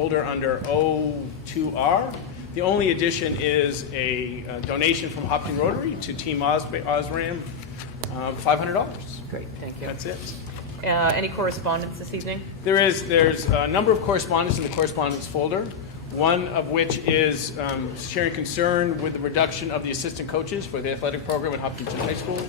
folder under O2R. The only addition is a donation from Hopkinton Rotary to Team Osram, $500. Great, thank you. That's it. Any correspondence this evening? There's a number of correspondence in the correspondence folder, one of which is sharing concern with the reduction of the assistant coaches for the athletic program at Hopkinton High School.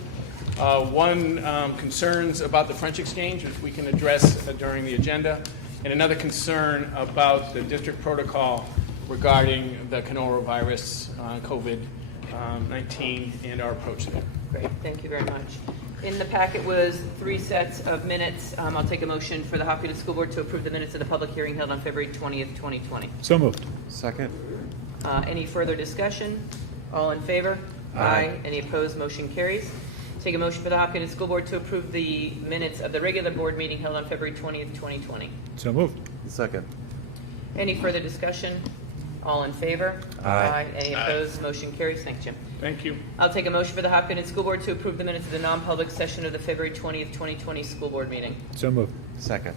One concerns about the French exchange, which we can address during the agenda, and another concern about the district protocol regarding the coronavirus, COVID-19, and our approach there. Great, thank you very much. In the packet was 3 sets of minutes. I'll take a motion for the Hopkinton School Board to approve the minutes of the public hearing held on February 20th, 2020. So moved. Second. Any further discussion? All in favor? Aye. Any opposed? Motion carries. Take a motion for the Hopkinton School Board to approve the minutes of the regular board meeting held on February 20th, 2020. So moved. Second. Any further discussion? All in favor? Aye. Any opposed? Motion carries. Thanks, Jim. Thank you. I'll take a motion for the Hopkinton School Board to approve the minutes of the non-public session of the February 20th, 2020 school board meeting. So moved. Second.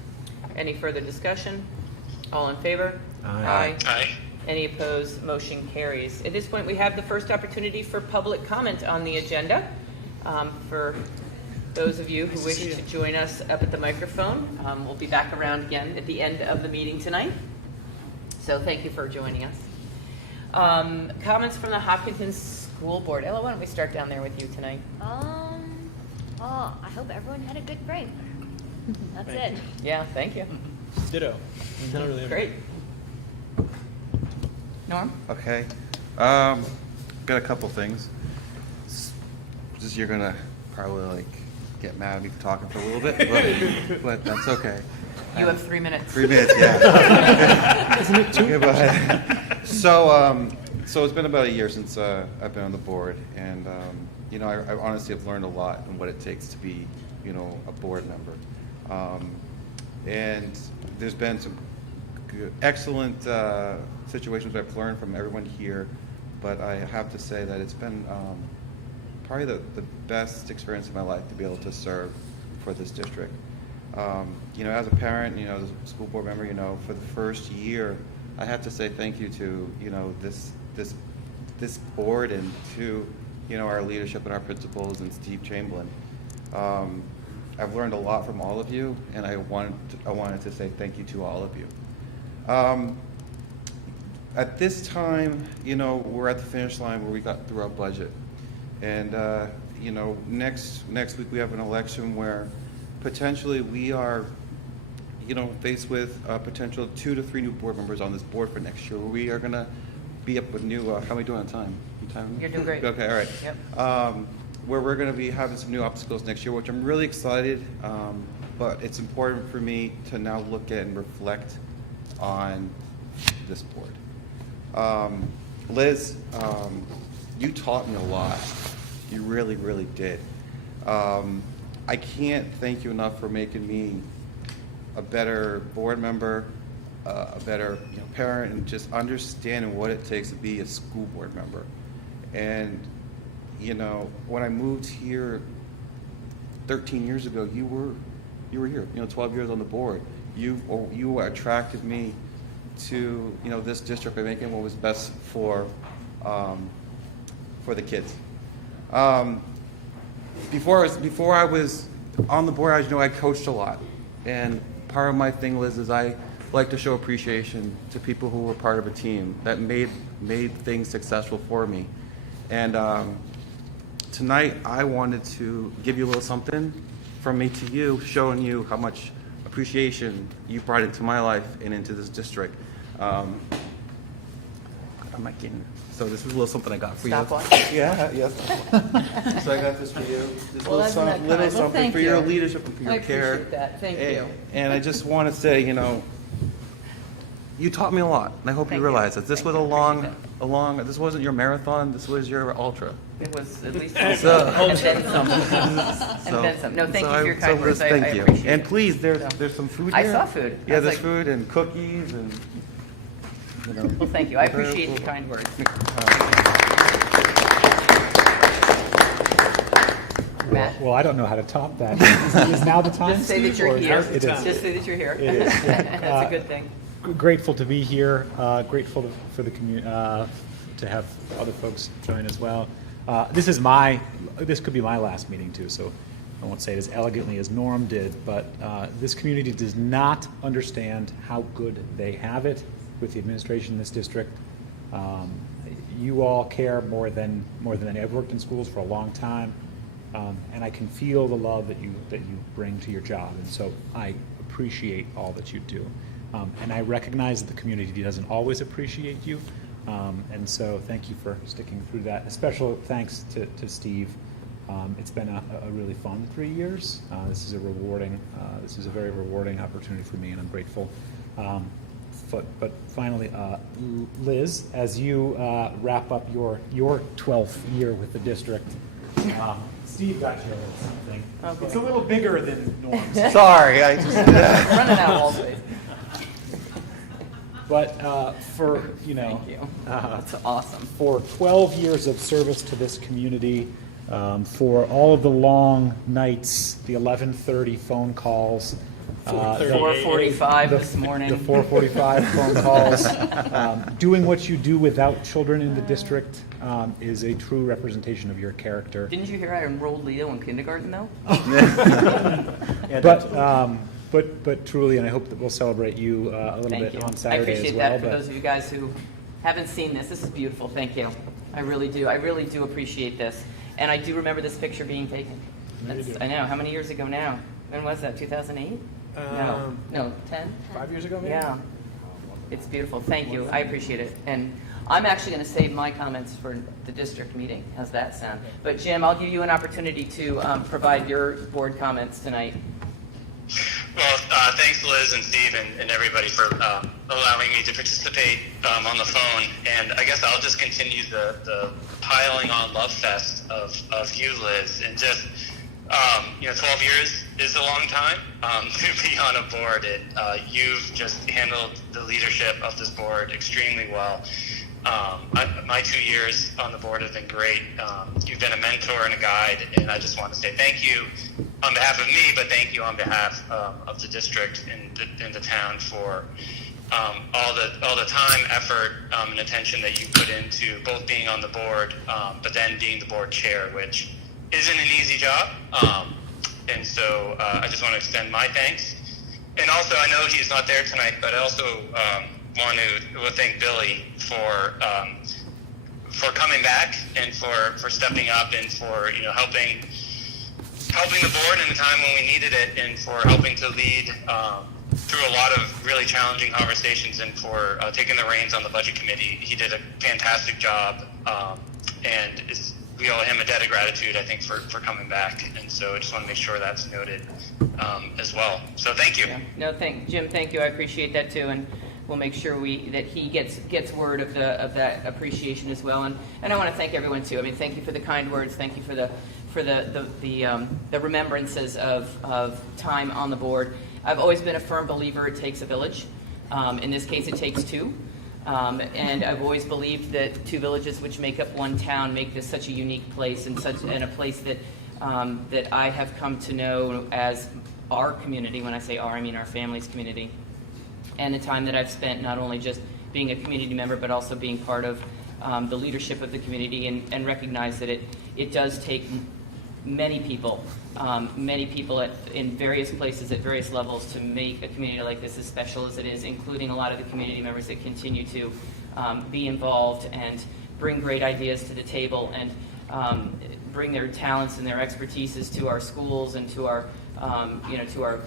Any further discussion? All in favor? Aye. Aye. Any opposed? Motion carries. At this point, we have the first opportunity for public comment on the agenda. For those of you who wish to join us up at the microphone, we'll be back around again at the end of the meeting tonight. So thank you for joining us. Comments from the Hopkinton School Board. Ella, why don't we start down there with you tonight? I hope everyone had a good break. That's it. Yeah, thank you. Ditto. Not really. Great. Norm? Okay. Got a couple things. Just you're gonna probably get mad at me for talking for a little bit, but that's okay. You have 3 minutes. 3 minutes, yeah. Isn't it too? Okay, so it's been about a year since I've been on the board, and I honestly have learned a lot in what it takes to be, a board member. And there's been some excellent situations I've learned from everyone here, but I have to say that it's been probably the best experience of my life to be able to serve for this district. As a parent, as a school board member, for the first year, I have to say thank you to, this board and to, our leadership and our principals and Steve Chamberlain. I've learned a lot from all of you, and I wanted to say thank you to all of you. At this time, we're at the finish line where we got through our budget. And, next week we have an election where potentially we are, faced with potential 2 to 3 new board members on this board for next year. We are going to be up with new, how are we doing on time? You're doing great. Okay, all right. Yep. Where we're going to be having some new obstacles next year, which I'm really excited, but it's important for me to now look at and reflect on this board. Liz, you taught me a lot. You really, really did. I can't thank you enough for making me a better board member, a better parent, and just understanding what it takes to be a school board member. And when I moved here 13 years ago, you were here. 12 years on the board. You attracted me to this district by making what was best for the kids. Before I was on the board, as you know, I coached a lot, and part of my thing, Liz, is I like to show appreciation to people who were part of a team that made things successful for me. And tonight, I wanted to give you a little something from me to you, showing you how much appreciation you brought into my life and into this district. I'm not kidding. So this is a little something I got for you. Stopwatch? Yeah, yes. So I got this for you. This Well, that's not kind. little Well, something thank for you. your leadership and for your care. I appreciate that. Thank you. And I just want to say, you taught me a lot, and I hope Thank you you. realize that this Thank was you. a long. This wasn't your marathon. This was your ultra. It was at least So- and then some. And then some. No, thank you for your kind words. I Thank you. appreciate And it. please, there's So- some food I here. saw food. I Yeah, was there's like- food and cookies and. Well, thank you. I appreciate the kind words. Matt? Well, I don't know how to top that. Is now the time? Just say that Steve, you're or here. It is. Just say that you're here. It is, yeah. That's a good thing. grateful to be here. Grateful for the community to have other folks join as well. This could be my last meeting too, so I won't say it as elegantly as Norm did, but this community does not understand how good they have it with the administration in this district. You all care more than any. I've worked in schools for a long time, and I can feel the love that you bring to your job, and so I appreciate all that you do. And I recognize that the community doesn't always appreciate you, and so thank you for sticking through that. A special thanks to Steve. It's been a really fun 3 years. This is a very rewarding opportunity for me, and I'm grateful. But finally, Liz, as you wrap up your 12th year with the district, Steve got you a little something. Oh, boy. It's a little bigger than Norm's. Sorry, I just. Running out all day. But for, Thank you. That's awesome. for 12 years of service to this community, for all of the long nights, the 11:30 phone calls, 4:45 this morning. the 4:45 phone calls, doing what you do without children in the district is a true representation of your character. Didn't you hear I enrolled Leo in kindergarten, though? But truly, and I hope that we'll celebrate you a little Thank bit you. on I Saturday appreciate as well. that. For but- those of you guys who haven't seen this is beautiful. Thank you. I really do. I really do appreciate this. And I do remember this picture being taken. I know. How many years ago now? When was that? 2008? No, 10? 5 years ago, maybe? Yeah. It's beautiful. Thank you. I appreciate it. And I'm actually going to save my comments for the district meeting. How's that sound? But Jim, I'll give you an opportunity to provide your board comments tonight. Well, thanks Liz and Steve and everybody for allowing me to participate on the phone. And I guess I'll just continue the piling on love fest of you, Liz. And just, 12 years is a long time to be on a board. And you've just handled the leadership of this board extremely well. My 2 years on the board have been great. You've been a mentor and a guide, and I just want to say thank you on behalf of me, but thank you on behalf of the district and the town for all the time, effort, and attention that you put into both being on the board, but then being the board chair, which isn't an easy job. And so I just want to extend my thanks. And also, I know he's not there tonight, but I also want to thank Billy for coming back and for stepping up and for helping the board in the time when we needed it, and for helping to lead through a lot of really challenging conversations, and for taking the reins on the budget committee. He did a fantastic job, and we owe him a debt of gratitude, I think, for coming back. And so I just want to make sure that's noted as well. So thank you. Yeah. No, Jim, thank you. I appreciate that too, and we'll make sure that he gets word of that appreciation as well. And I want to thank everyone too. I mean, thank you for the kind words. Thank you for the remembrances of time on the board. I've always been a firm believer it takes a village. In this case, it takes two. And I've always believed that two villages which make up one town make this such a unique place, and a place that I have come to know as our community. When I say our, I mean our family's community. And the time that I've spent not only just being a community member, but also being part of the leadership of the community, and recognize that it does take many people in various places at various levels to make a community like this as special as it is, including a lot of the community members that continue to be involved and bring great ideas to the table, and bring their talents and their expertises to our schools and to our to our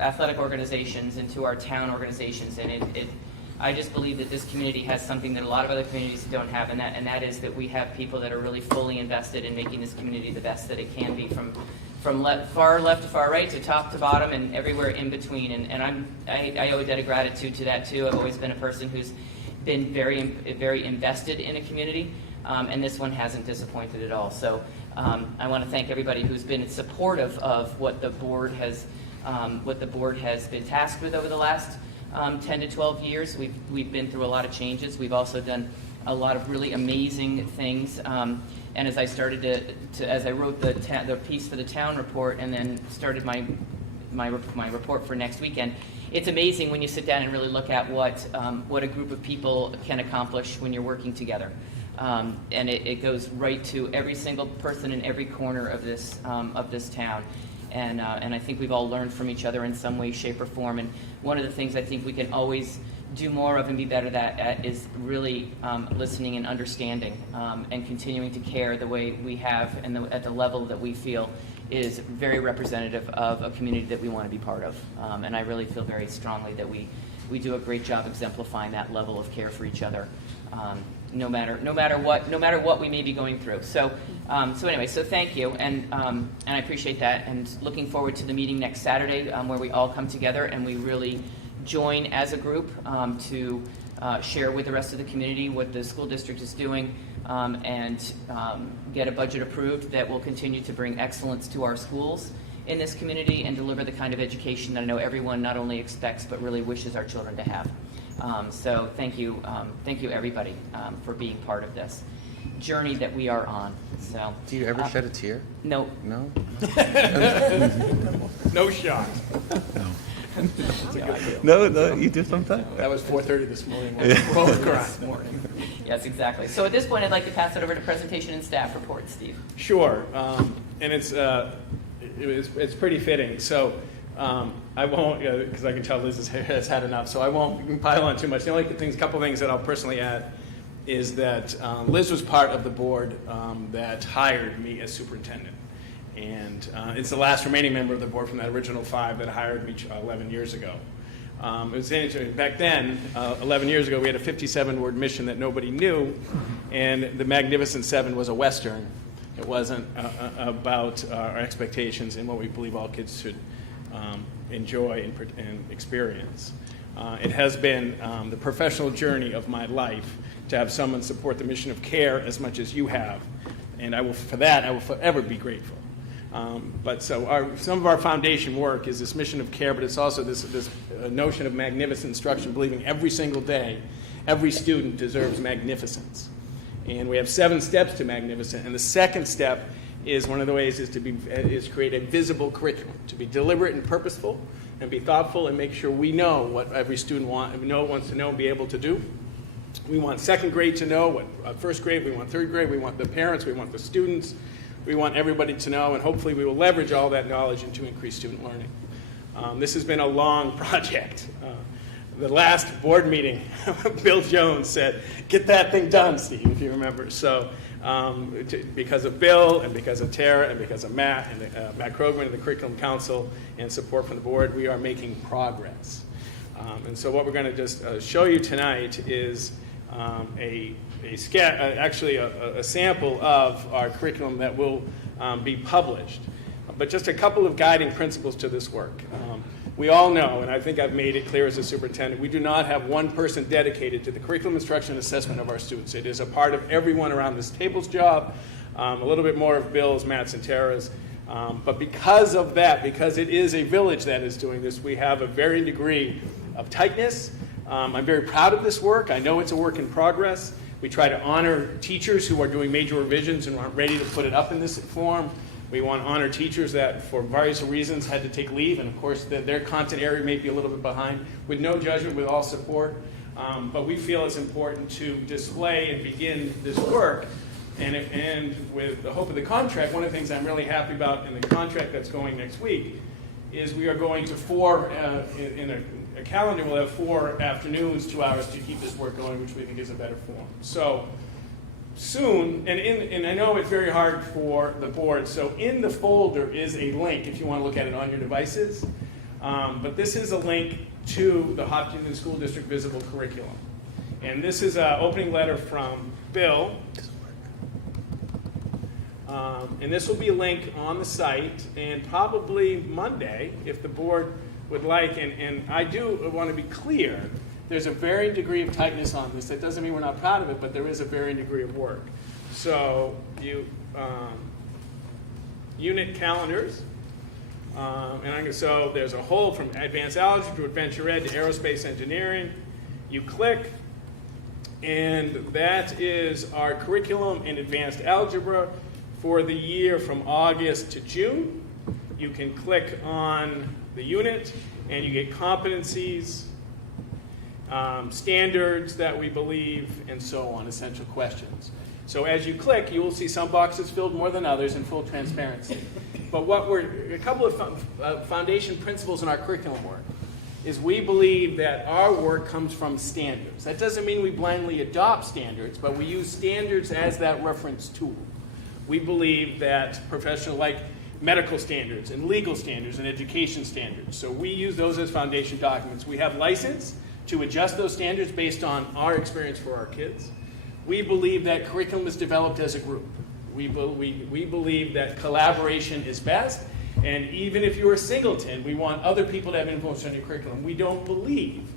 athletic organizations and to our town organizations. And I just believe that this community has something that a lot of other communities don't have, and that is that we have people that are really fully invested in making this community the best that it can be, from far left to far right, to top to bottom, and everywhere in between. And I owe a debt of gratitude to that too. I've always been a person who's been very invested in a community, and this one hasn't disappointed at all. So I want to thank everybody who's been supportive of what the board has been tasked with over the last 10 to 12 years. We've been through a lot of changes. We've also done a lot of really amazing things. And as I started as I wrote the piece for the town report, and then started my my report for next weekend. It's amazing when you sit down and really look at what a group of people can accomplish when you're working together. And it goes right to every single person in every corner of this town. And I think we've all learned from each other in some way, shape, or form. And one of the things I think we can always do more of and be better at is really listening and understanding and continuing to care the way we have and at the level that we feel is very representative of a community that we want to be part of. And I really feel very strongly that we do a great job exemplifying that level of care for each other. No matter what we may be going through. So anyway, so thank you, and I appreciate that, and looking forward to the meeting next Saturday where we all come together and we really join as a group to share with the rest of the community what the school district is doing and get a budget approved that will continue to bring excellence to our schools in this community and deliver the kind of education that I know everyone not only expects but really wishes our children to have. So thank you everybody for being part of this journey that we are on. So Do you ever shed a tear? no, No? No shot. No, you do sometimes? That was 4:30 this morning. We're both crying. yes, exactly. So at this point, I'd like to pass it over to presentation and staff report, Steve. Sure, and it's pretty fitting. So I won't, because I can tell Liz has had enough. So I won't pile on too much. The only couple things that I'll personally add is that Liz was part of the board that hired me as superintendent. And it's the last remaining member of the board from that original 5 that hired me 11 years ago. It was interesting. Back then, 11 years ago, we had a 57-word mission that nobody knew, and the Magnificent Seven was a Western. It wasn't about our expectations and what we believe all kids should enjoy and experience. It has been the professional journey of my life to have someone support the mission of care as much as you have, and I will forever be grateful. But so some of our foundation work is this mission of care, but it's also this notion of magnificent instruction, believing every single day, every student deserves magnificence. And we have 7 steps to magnificent. And the second step is one of the ways is create a visible curriculum, to be deliberate and purposeful, and be thoughtful and make sure we know what every student wants to know and be able to do. We want second grade to know what first grade, we want third grade, we want the parents, we want the students. We want everybody to know, and hopefully we will leverage all that knowledge into increased student learning. This has been a long project. The last board meeting, Bill Jones said, "Get that thing done, Steve," if you remember. So because of Bill and because of Tara and because of Matt and Matt Krogman and the Curriculum Council and support from the board, we are making progress. And so what we're going to just show you tonight is a sample of our curriculum that will be published. But just a couple of guiding principles to this work. We all know, and I think I've made it clear as a superintendent, we do not have one person dedicated to the curriculum instruction and assessment of our students. It is a part of everyone around this table's job, a little bit more of Bill's, Matt's, and Tara's. But because of that, because it is a village that is doing this, we have a varying degree of tightness. I'm very proud of this work. I know it's a work in progress. We try to honor teachers who are doing major revisions and aren't ready to put it up in this form. We want to honor teachers that, for various reasons, had to take leave, and of course, their content area may be a little bit behind. With no judgment, with all support, but we feel it's important to display and begin this work. And with the hope of the contract, one of the things I'm really happy about in the contract that's going next week is we are going to in a calendar, we'll have 4 afternoons, 2 hours to keep this work going, which we think is a better form. So soon, and I know it's very hard for the board, so in the folder is a link if you want to look at it on your devices. But this is a link to the Hopkinton School District Visible Curriculum. And this is an opening letter from Bill. And this will be a link on the site, and probably Monday, if the board would like. And I do want to be clear, there's a varying degree of tightness on this. That doesn't mean we're not proud of it, but there is a varying degree of work. So unit calendars. So there's a whole from advanced algebra to adventure ed to aerospace engineering. You click, and that is our curriculum in advanced algebra for the year from August to June. You can click on the unit, and you get competencies, standards that we believe, and so on, essential questions. So as you click, you will see some boxes filled more than others in full transparency. But a couple of foundation principles in our curriculum work is we believe that our work comes from standards. That doesn't mean we blindly adopt standards, but we use standards as that reference tool. We believe that like medical standards and legal standards and education standards. So we use those as foundation documents. We have license to adjust those standards based on our experience for our kids. We believe that curriculum is developed as a group. We believe that collaboration is best, and even if you're a singleton, we want other people to have influence on your curriculum. We don't believe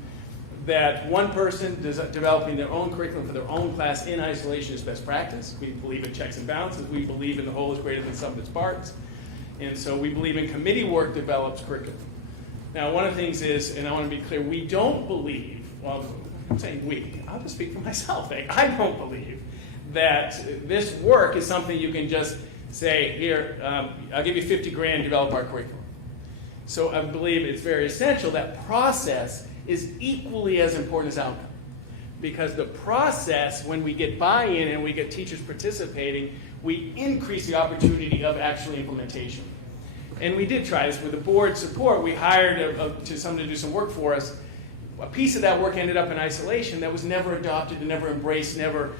that one person developing their own curriculum for their own class in isolation is best practice. We believe in checks and balances. We believe in the whole is greater than sum of its parts. And so we believe in committee work develops curriculum. Now, one of the things is, and I want to be clear, we don't believe, well, I'm saying we, I'll just speak for myself. I don't believe that this work is something you can just say, here, I'll give you 50 grand, develop our curriculum. So I believe it's very essential that process is equally as important as outcome. Because the process, when we get buy-in and we get teachers participating, we increase the opportunity of actual implementation. And we did try this with the board support. We hired someone to do some work for us. A piece of that work ended up in isolation that was never adopted and never embraced, never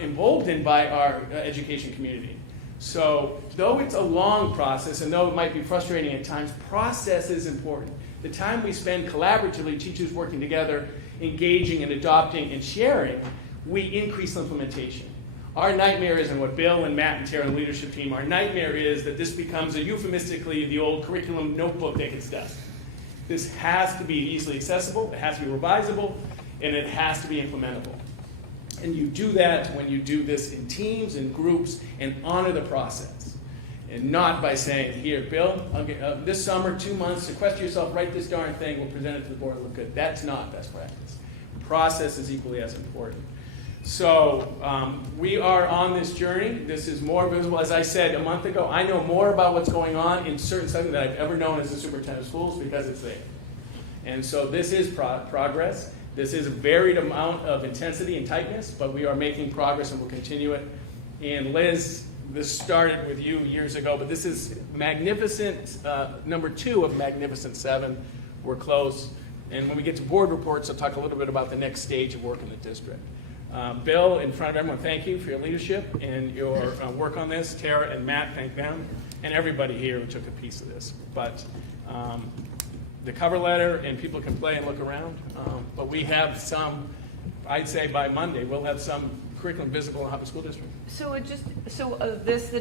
emboldened by our education community. So though it's a long process, and though it might be frustrating at times, process is important. The time we spend collaboratively, teachers working together, engaging and adopting and sharing, we increase implementation. Our nightmare is, and what Bill and Matt and Tara and the leadership team, our nightmare is that this becomes euphemistically the old curriculum notebook that gets done. This has to be easily accessible, it has to be revisable, and it has to be implementable. And you do that when you do this in teams and groups and honor the process. And not by saying, here, Bill, this summer, 2 months, sequester yourself, write this darn thing, we'll present it to the board, look good. That's not best practice. Process is equally as important. So we are on this journey. This is more visible. As I said a month ago, I know more about what's going on in certain settings than I've ever known as a superintendent of schools because it's there. And so this is progress. This is a varied amount of intensity and tightness, but we are making progress and we'll continue it. And Liz, this started with you years ago, but this is magnificent, number 2 of Magnificent 7. We're close. And when we get to board reports, I'll talk a little bit about the next stage of work in the district. Bill, in front of everyone, thank you for your leadership and your work on this. Tara and Matt, thank them. And everybody here who took a piece of this. But the cover letter, and people can play and look around. But we have some, I'd say by Monday, we'll have some curriculum visible in Hopkinton School District.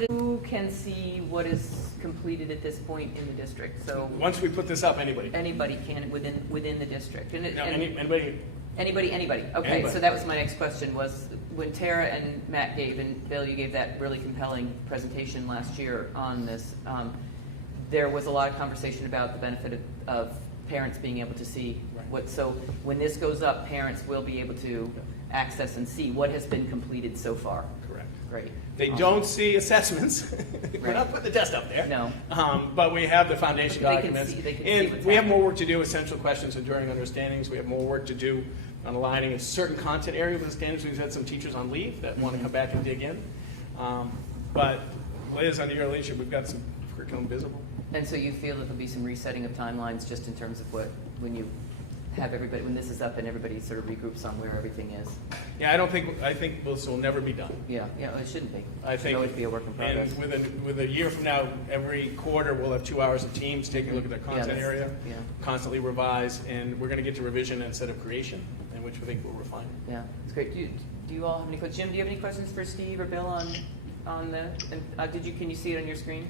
Who can see what is completed at this point in the district? So Once we put this up, anybody. anybody can within the district. And No, anybody. Anybody. Okay, Anybody. so that was my next question, was when Tara and Matt gave, and Bill, you gave that really compelling presentation last year on this, there was a lot of conversation about the benefit of parents being able to see what, so when this goes up, parents will be able to access and see what has been completed so far. Correct. Great. They Awesome. don't see assessments. We're Right. not putting the test up there. No. But we have the foundation They can documents. see- they can see And what's we have happening. more work to do with central questions and enduring understandings. We have more work to do on aligning a certain content area with the standards. We've had some teachers on leave that want to come back and dig in. But Liz, under your leadership, we've got some curriculum visible. And so you feel that there'll be some resetting of timelines just in terms of when you have everybody, when this is up and everybody sort of regroups on where everything is? Yeah, I think this will never be done. Yeah, well, it shouldn't be. I It should think, always be a work in progress. and with a year from now, every quarter we'll have 2 hours of teams taking a look at their content that's- area, yeah. constantly revise, and we're going to get to revision instead of creation, and which we think will refine. Yeah, it's great. Do you all have any questions? Jim, do you have any questions for Steve or Bill on the? And, can you see it on your screen?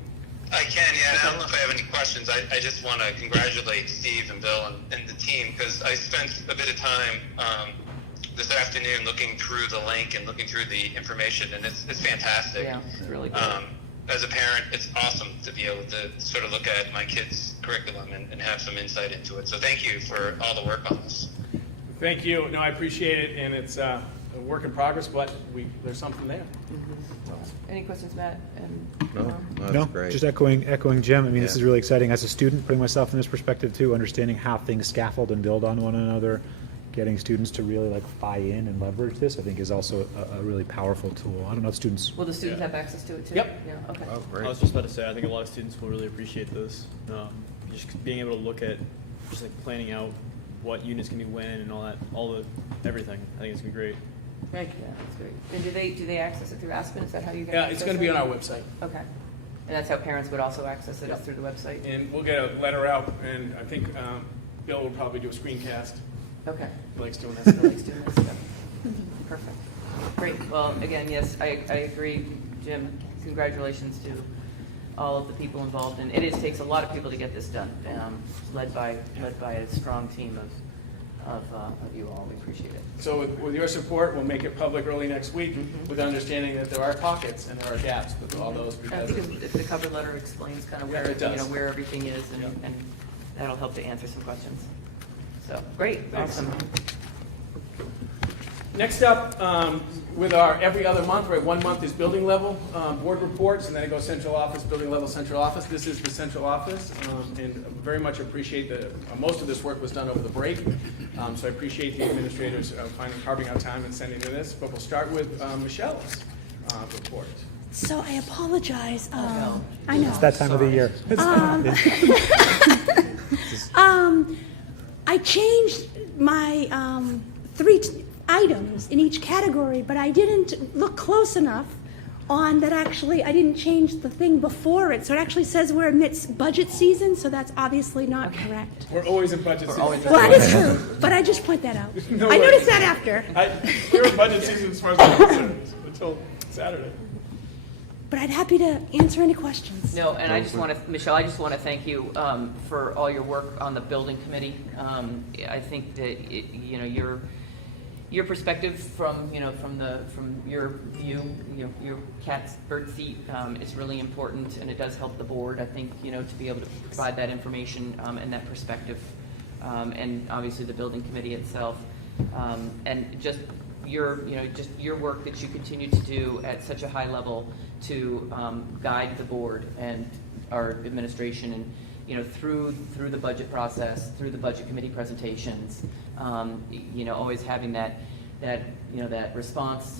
I can, yeah. I don't know if I have any questions. I just want to congratulate Steve and Bill and the team because I spent a bit of time this afternoon looking through the link and looking through the information, and it's fantastic. Yeah, it's really good. As a parent, it's awesome to be able to sort of look at my kids' curriculum and have some insight into it. So thank you for all the work on this. Thank you. No, I appreciate it, and it's a work in progress, but there's something there. Any questions, Matt? No, No, that's great. just echoing Jim. I mean, this Yeah. is really exciting as a student, putting myself in this perspective too, understanding how things scaffold and build on one another, getting students to really like buy in and leverage this, I think is also a really powerful tool. I don't know if students, Will the students have access to it too? Yep. Yeah, okay. Oh, I great. was just about to say, I think a lot of students will really appreciate this. Just being able to look at, just like planning out what units can be when and all that, everything. I think it's gonna be great. Right, yeah, that's great. And do they access it through Aspen? Is that how you get Yeah, access it's going to be it? on our website. Okay. And that's how parents would also access it, is through the website? And we'll get a letter out, and I think Bill will probably do a screencast. Okay. He likes doing that So stuff. like students, yeah. Perfect. Great. Well, again, yes, I agree, Jim. Congratulations to all of the people involved. And it takes a lot of people to get this done, led by a strong team of you all. We appreciate it. So with your support, we'll make it public early next week Mm-hmm. with understanding that there are pockets and there are gaps with all those. I Because think if the cover letter explains kind of Yeah, where, it does. where everything is, and that'll help to answer some questions. So, great, Thanks. awesome. Next up, with our every other month, right, 1 month is building level board reports, and then it goes central office, building level, central office. This is the central office, and very much appreciate that most of this work was done over the break. So I appreciate the administrators carving out time and sending to this. But we'll start with Michelle's report. So I apologize. no. I know. it's that time of the year. I changed my 3 items in each category, but I didn't look close enough on that. Actually, I didn't change the thing before it. So it actually says we're amidst budget season, so that's obviously not correct. We're always in budget season. always in Well, that is true, but I just point that out. No I worries. noticed that after, We're in budget season as far as I'm concerned until Saturday. but I'd happy to answer any questions. No, and I just want to, Michelle, I just want to thank you for all your work on the building committee. I think that your perspective from your view, your cat's bird seat, is really important, and it does help the board. I think to be able to provide that information and that perspective, and obviously the building committee itself, and just your work that you continue to do at such a high level to guide the board and our administration and through the budget process, through the budget committee presentations, always having that response,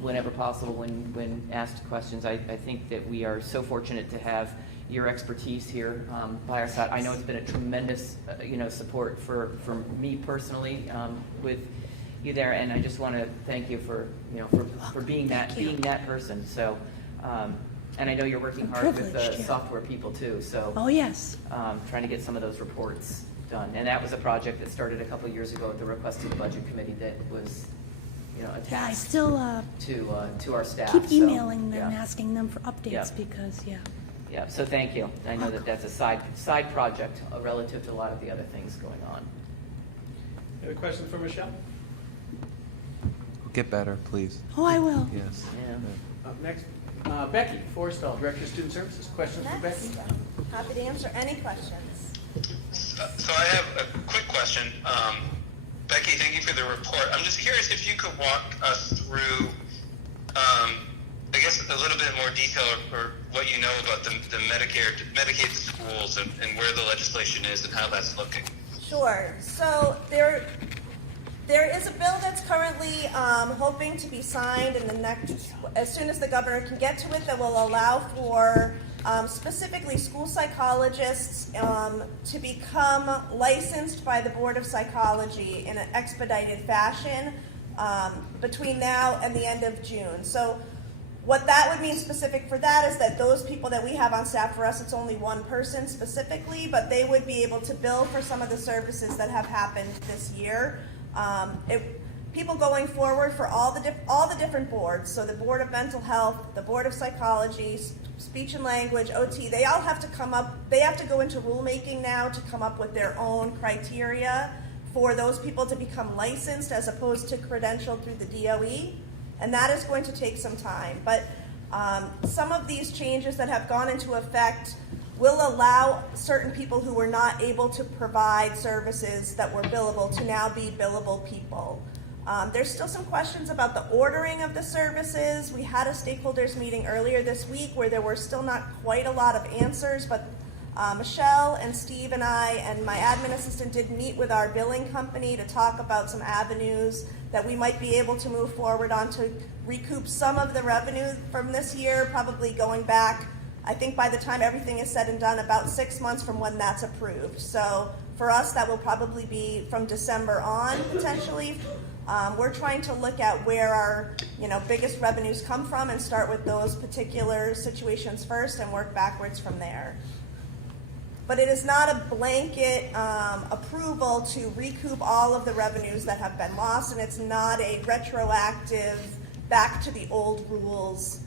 whenever possible when asked questions. I think that we are so fortunate to have your expertise here by our side. I know it's been a tremendous, support for me personally with you there, and I just want to thank you for being that person. So, and I know you're working hard with privileged, yeah. software people too. So, Oh, yes. trying to get some of those reports done. And that was a project that started a couple years ago at the request of the budget committee that was, Yeah, I attached still to our staff. keep So, emailing them, yeah. asking them for updates Yeah. because, yeah. Yeah, so thank you. I know that that's a side project relative to a lot of the other things going on. Any questions for Michelle? Get better, please. Oh, I will. Yes. Yeah. Up next, Becky Forrestall, Director of Student Services. Questions for Becky? Next, happy to answer any questions. So I have a quick question. Becky, thank you for the report. I'm just curious if you could walk us through, I guess, a little bit more detail or what you know about the Medicaid to schools and where the legislation is and how that's looking. Sure. So there is a bill that's currently hoping to be signed in the next, as soon as the governor can get to it, that will allow for specifically school psychologists to become licensed by the Board of Psychology in an expedited fashion between now and the end of June. So what that would mean specific for that is that those people that we have on staff, for us it's only one person specifically, but they would be able to bill for some of the services that have happened this year. People going forward for all the different boards, so the Board of Mental Health, the Board of Psychology, Speech and Language, OT, they all have to they have to go into rulemaking now to come up with their own criteria for those people to become licensed as opposed to credentialed through the DOE, and that is going to take some time. But some of these changes that have gone into effect will allow certain people who were not able to provide services that were billable to now be billable people. There's still some questions about the ordering of the services. We had a stakeholders meeting earlier this week where there were still not quite a lot of answers, but Michelle and Steve and I and my admin assistant did meet with our billing company to talk about some avenues that we might be able to move forward on to recoup some of the revenue from this year, probably going back, I think by the time everything is said and done, about 6 months from when that's approved. So for us, that will probably be from December on, potentially. We're trying to look at where our biggest revenues come from and start with those particular situations first and work backwards from there. But it is not a blanket approval to recoup all of the revenues that have been lost, and it's not a retroactive back to the old rules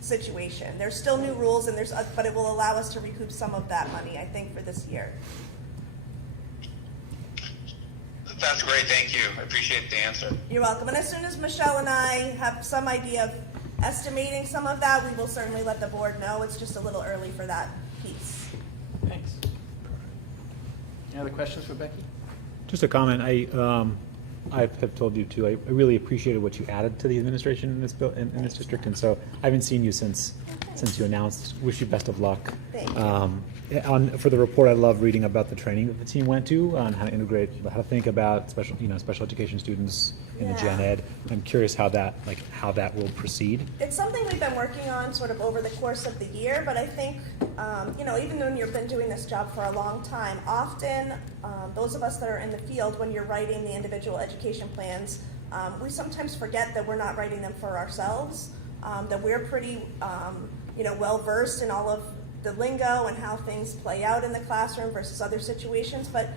situation. There's still new rules, and but it will allow us to recoup some of that money, I think, for this year. That's great. Thank you. I appreciate the answer. You're welcome. And as soon as Michelle and I have some idea of estimating some of that, we will certainly let the board know. It's just a little early for that piece. Thanks. Any other questions for Becky? Just a comment. I have told you too. I really appreciated what you added to the administration in this district, and so I haven't seen you since you announced. Wish you best of luck. Thank you. For the report, I love reading about the training that the team went to on how to integrate, how to think about special education students in the gen ed. I'm curious how that will proceed. It's something we've been working on sort of over the course of the year, but I think, even when you've been doing this job for a long time, often those of us that are in the field, when you're writing the individual education plans, we sometimes forget that we're not writing them for ourselves, that we're pretty, well-versed in all of the lingo and how things play out in the classroom versus other situations, but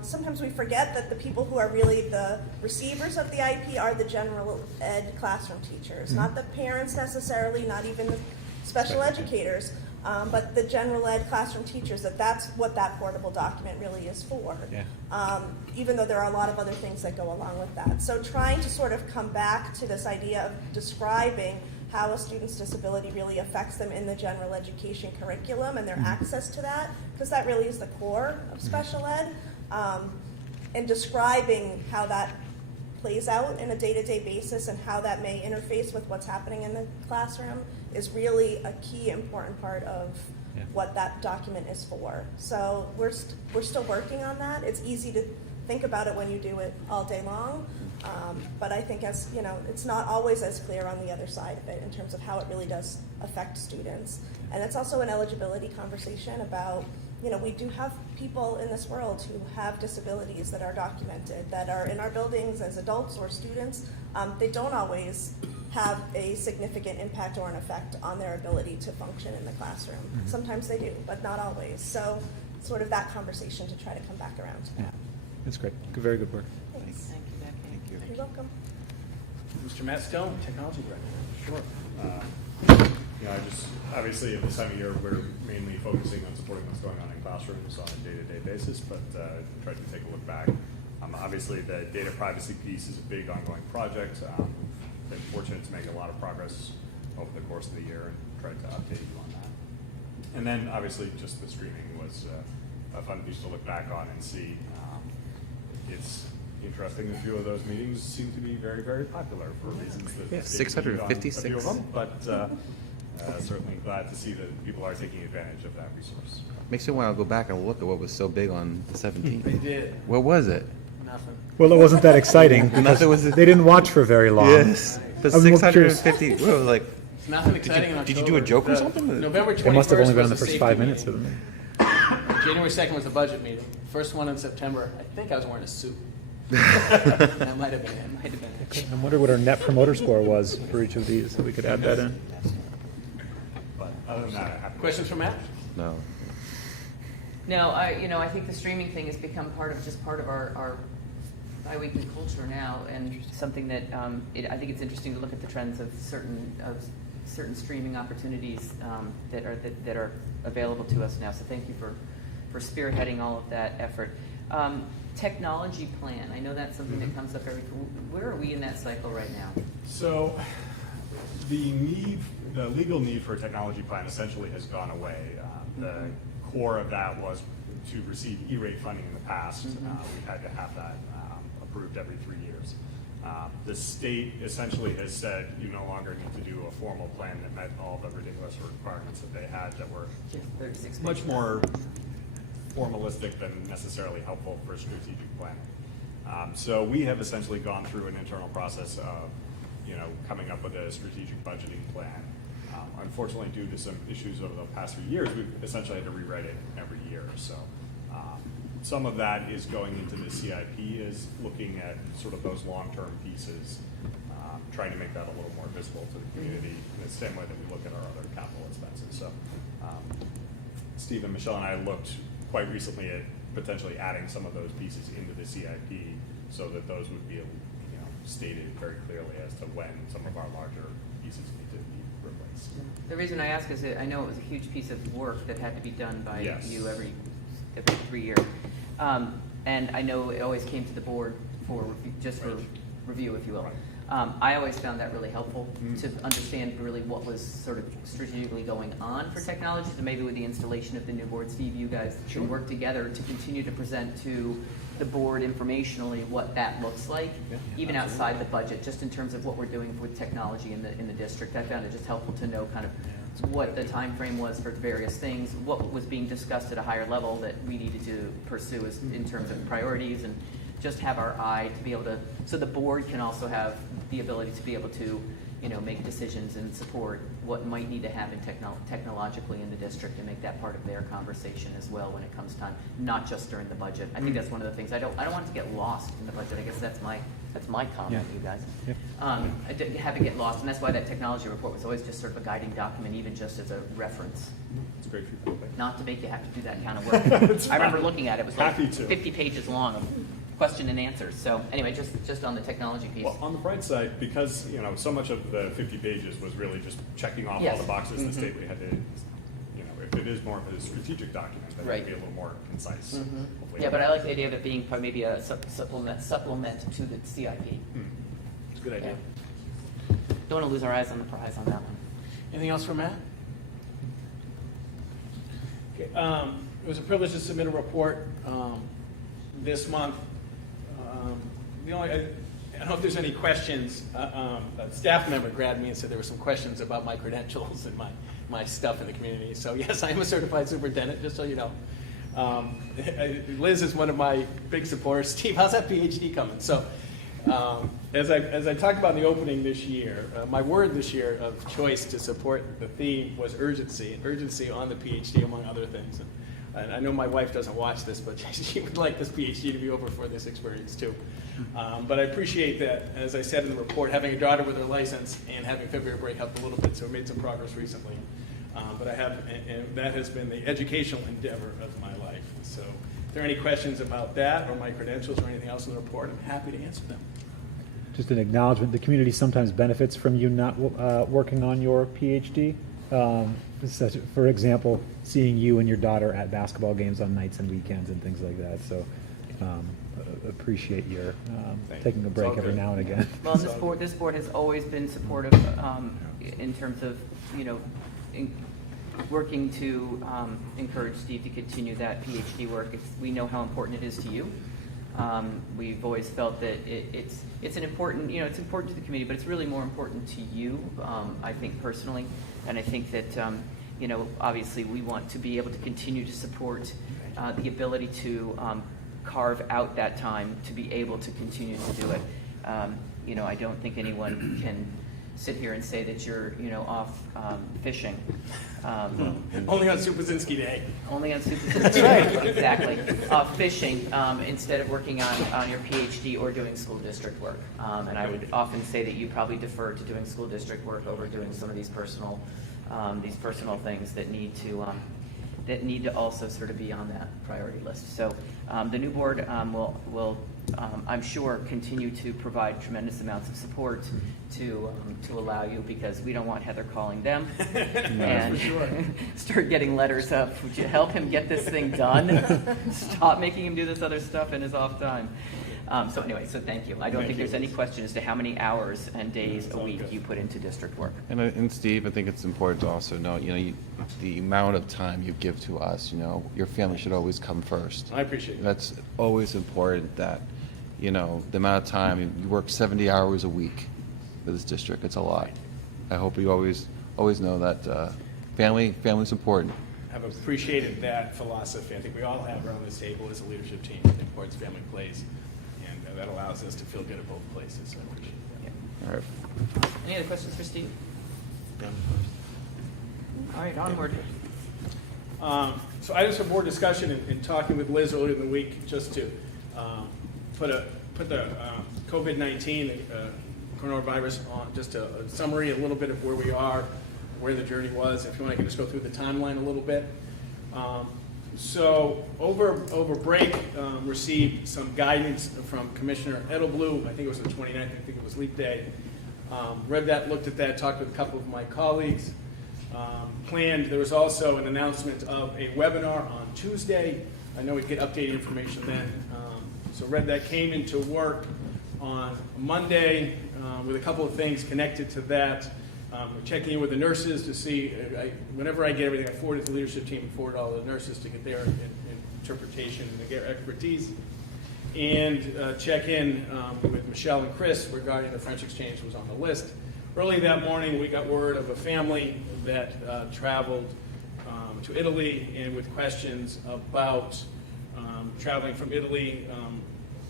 sometimes we forget that the people who are really the receivers of the IP are the general ed classroom teachers, not the parents necessarily, not even the special educators, but the general ed classroom teachers, that's what that portable document really is for, even though there are a lot of other things that go along with that. So trying to sort of come back to this idea of describing how a student's disability really affects them in the general education curriculum and their access to that, because that really is the core of special ed, and describing how that plays out in a day-to-day basis and how that may interface with what's happening in the classroom is really a key important part of what that document is for. So we're still working on that. It's easy to think about it when you do it all day long, but I think it's not always as clear on the other side of it in terms of how it really does affect students. And it's also an eligibility conversation about, we do have people in this world who have disabilities that are documented, that are in our buildings as adults or students. They don't always have a significant impact or an effect on their ability to function in the classroom. Sometimes they do, but not always. So sort of that conversation to try to come back around to that. That's great. Very good work. Thanks. Thank you, Becky. Thank you. You're welcome. Mr. Matt Stone, Technology Director. Sure. Obviously at this time of year, we're mainly focusing on supporting what's going on in classrooms on a day-to-day basis, but tried to take a look back. Obviously, the data privacy piece is a big ongoing project. Been fortunate to make a lot of progress over the course of the year and tried to update you on that. And then, obviously, just the streaming was a fun piece to look back on and see. It's interesting. A few of those meetings seem to be very, very popular for reasons that 656. a few of them, but certainly glad to see that people are taking advantage of that resource. Makes me want to go back and look at what was so big on the 17th. They did. What was it? Nothing. Well, it wasn't that exciting because Nothing was- they didn't watch for very long. Yes. But I'm more curious. 650. What was like? It's nothing exciting in October. Did you do a joke or The something? November 21st They must have only been was on the a first safety 5 minutes meeting. of them. January 2nd was the budget meeting. First one in September. I think I was wearing a suit. That might have been it. I wonder what our net promoter score was for each of these, so we could add that in. But other than that, happy. Questions for Matt? No. No, I think the streaming thing has become part of our bi-weekly culture now, and something that I think it's interesting to look at the trends of certain streaming opportunities that are available to us now. So thank you for spearheading all of that effort. Technology plan. I know that's something that comes up where are we in that cycle right now? So the legal need for a technology plan essentially has gone away. The core of that was to receive E-rate funding in the past. We had to have that approved every 3 years. The state essentially has said you no longer need to do a formal plan that met all the ridiculous requirements that they had that were 36 much more formalistic than necessarily helpful for strategic planning. So we have essentially gone through an internal process of, coming up with a strategic budgeting plan. Unfortunately, due to some issues over the past few years, we've essentially had to rewrite it every year. So some of that is going into the CIP, is looking at sort of those long-term pieces, trying to make that a little more visible to the community in the same way that we look at our other capital expenses. So Steve and Michelle and I looked quite recently at potentially adding some of those pieces into the CIP so that those would be stated very clearly as to when some of our larger pieces need to be replaced. The reason I ask is that I know it was a huge piece of work that had to be done by Yes. you every 3 years. And I know it always came to the board for just for review, if you will. I always found that really helpful to understand really what was sort of strategically going on for technology. So maybe with the installation of the new board, Steve, you guys should work together to continue to present to the board informationally what that looks like, even outside the budget, just in terms of what we're doing with technology in the district. I found it just helpful to know kind of what the time frame was for various things, what was being discussed at a higher level that we needed to pursue as, in terms of priorities, and just have our eye to be able to, so the board can also have the ability to be able to, make decisions and support what might need to happen technologically in the district, and make that part of their conversation as well when it comes time, not just during the budget. I think that's one of the things I don't want it to get lost in the budget. I guess that's my comment, you guys. I didn't have it get lost, and that's why that technology report was always just sort of a guiding document, even just as a reference. It's great feedback. Not to make you have to do that kind of work. I remember looking at it, it was like Happy to. 50 pages long of question and answers. So anyway, just on the technology piece. Well, on the bright side, because so much of the 50 pages was really just checking off all the boxes the state we had to, if it is more of a strategic document, then it would be a little more concise. Hopefully. Yeah, but I like the idea of it being maybe a supplement to the CIP. It's a good idea. Don't want to lose our eyes on the prize on that one. Anything else for Matt? Okay, it was a privilege to submit a report this month. I don't know if there's any questions. A staff member grabbed me and said there were some questions about my credentials and my stuff in the community. So yes, I am a certified superintendent, just so you know. Liz is one of my big supporters. Steve, how's that PhD coming? So as I talked about in the opening this year, my word this year of choice to support the theme was urgency on the PhD, among other things. And I know my wife doesn't watch this, but she would like this PhD to be over for this experience too. But I appreciate that, as I said in the report, having a daughter with her license and having February break helped a little bit, so we made some progress recently. But and that has been the educational endeavor of my life. So if there are any questions about that or my credentials or anything else in the report, I'm happy to answer them. Just an acknowledgement, the community sometimes benefits from you not working on your PhD. For example, seeing you and your daughter at basketball games on nights and weekends and things like that. So appreciate your taking a break every now and again. Well, this board has always been supportive in terms of, working to encourage Steve to continue that PhD work. We know how important it is to you. We've always felt that it's an important, it's important to the community, but it's really more important to you, I think personally. And I think that, obviously we want to be able to continue to support the ability to carve out that time to be able to continue to do it. I don't think anyone can sit here and say that you're, off fishing. Only on Superzinski Day. Only on Superzinski Day, exactly. Fishing instead of working on your PhD or doing school district work. And I would often say that you probably defer to doing school district work over doing some of these personal things that need to also sort of be on that priority list. So the new board will I'm sure, continue to provide tremendous amounts of support to allow you, because we don't want Heather calling them and start getting letters up. Would you help him get this thing done? Stop making him do this other stuff in his off time. So anyway, so thank you. I don't think there's any question as to how many hours and days a week you put into district work. And Steve, I think it's important to also know, the amount of time you give to us, your family should always come first. I appreciate it. That's always important, that you know, the amount of time, you work 70 hours a week for this district. It's a lot. I hope you always know that family's important. I've appreciated that philosophy. I think we all have around this table as a leadership team, the importance family plays, and that allows us to feel good at both places. So I appreciate that. All right. Any other questions for Steve? All right, onward. So items for board discussion and talking with Liz earlier in the week, just to put the COVID-19 coronavirus on, just a summary, a little bit of where we are, where the journey was. If you want, I can just go through the timeline a little bit. So over break, received some guidance from Commissioner Edelblue. I think it was the 29th. I think it was Leap Day. Read that, looked at that, talked with a couple of my colleagues. There was also an announcement of a webinar on Tuesday. I know we'd get updated information then. So read that, came into work on Monday with a couple of things connected to that. Checking in with the nurses to see, whenever I get everything, I forward it to the leadership team and forward all the nurses to get their interpretation and their expertise. And check in with Michelle and Chris regarding the French exchange was on the list. Early that morning, we got word of a family that traveled to Italy, and with questions about traveling from Italy,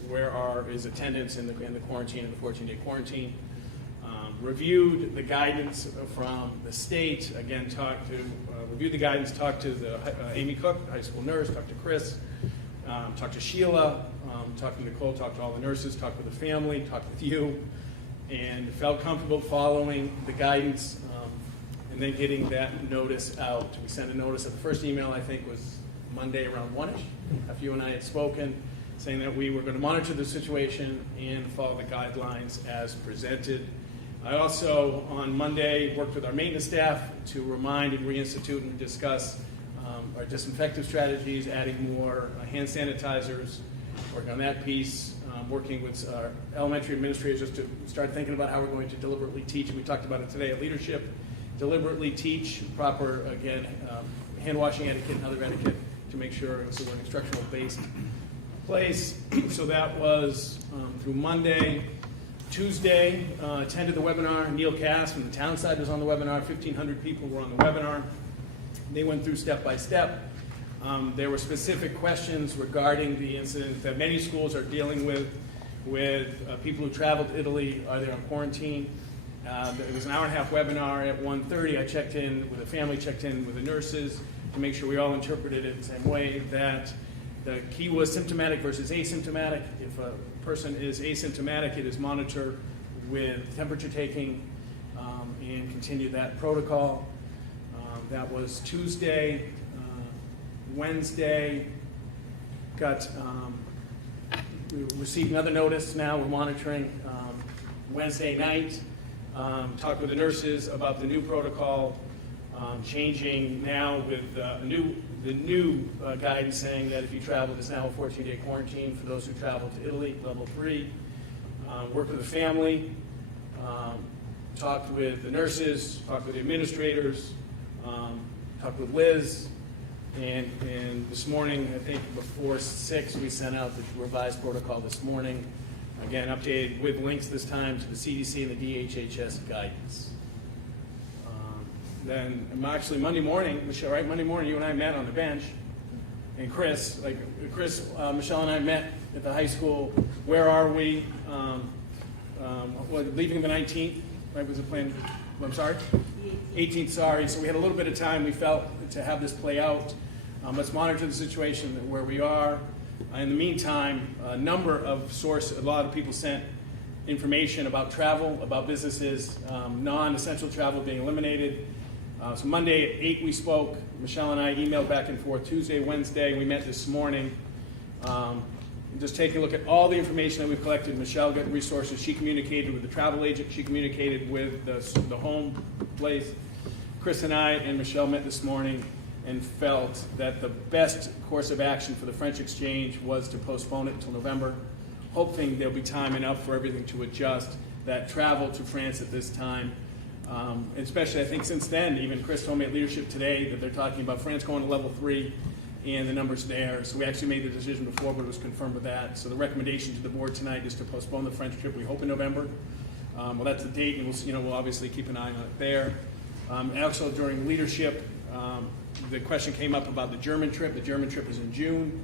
where is attendance in the quarantine, in the 14-day quarantine. Reviewed the guidance from the state. Again, reviewed the guidance, talked to Amy Cook, the high school nurse, talked to Chris, talked to Sheila, talked to Nicole, talked to all the nurses, talked with the family, talked with you, and felt comfortable following the guidance and then getting that notice out. We sent a notice. The first email, I think, was Monday around 1-ish, after you and I had spoken, saying that we were going to monitor the situation and follow the guidelines as presented. I also, on Monday, worked with our maintenance staff to remind and reinstitute and discuss our disinfective strategies, adding more hand sanitizers, working on that piece, working with our elementary administrators just to start thinking about how we're going to deliberately teach. We talked about it today at leadership. Deliberately teach proper, again, hand washing etiquette and other etiquette to make sure it's an instructional based place. So that was through Monday. Tuesday, attended the webinar. Neil Cass from the town side was on the webinar. 1,500 people were on the webinar. They went through step by step. There were specific questions regarding the incident that many schools are dealing with people who traveled to Italy. Are they on quarantine? It was an hour-and-a-half webinar. At 1:30, I checked in with the family, checked in with the nurses to make sure we all interpreted it the same way, that the key was symptomatic versus asymptomatic. If a person is asymptomatic, it is monitored with temperature taking and continue that protocol. That was Tuesday. Wednesday, we received another notice now. We're monitoring Wednesday night. Talked with the nurses about the new protocol, changing now with the new guidance saying that if you travel, there's now a 14-day quarantine for those who travel to Italy, level 3. Worked with the family, talked with the nurses, talked with the administrators, talked with Liz, and this morning, I think before 6, we sent out the revised protocol this morning. Again, updated with links this time to the CDC and the DHHS guidance. Then actually Monday morning, Michelle, right? Monday morning, you and I met on the bench, and Chris, Michelle and I met at the high school. Where are we? Leaving the 19th, right? Was the plan? I'm sorry? 18th, sorry. So we had a little bit of time, we felt, to have this play out. Let's monitor the situation where we are. In the meantime, a lot of people sent information about travel, about businesses, non-essential travel being eliminated. So Monday at 8 we spoke. Michelle and I emailed back and forth. Tuesday, Wednesday, we met this morning. Just taking a look at all the information that we've collected. Michelle got resources. She communicated with the travel agent. She communicated with the home place. Chris and I and Michelle met this morning and felt that the best course of action for the French exchange was to postpone it until November, hoping there'll be time enough for everything to adjust, that travel to France at this time, especially I think since then, even Chris told me at leadership today that they're talking about France going to level 3, and the number's there. So we actually made the decision before, but it was confirmed with that. So the recommendation to the board tonight is to postpone the French trip. We hope in November. Well, that's the date, and we'll obviously keep an eye on it there. And also during leadership, the question came up about the German trip. The German trip is in June.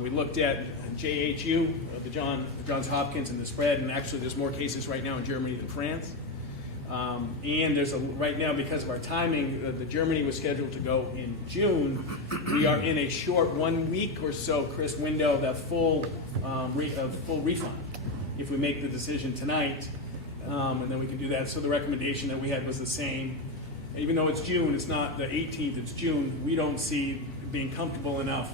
We looked at JHU, the Johns Hopkins, and the spread, and actually there's more cases right now in Germany than France. And there's right now, because of our timing, the Germany was scheduled to go in June. We are in a short 1 week or so, Chris, window that full refund if we make the decision tonight, and then we can do that. So the recommendation that we had was the same. Even though it's June, it's not the 18th, it's June. We don't see being comfortable enough.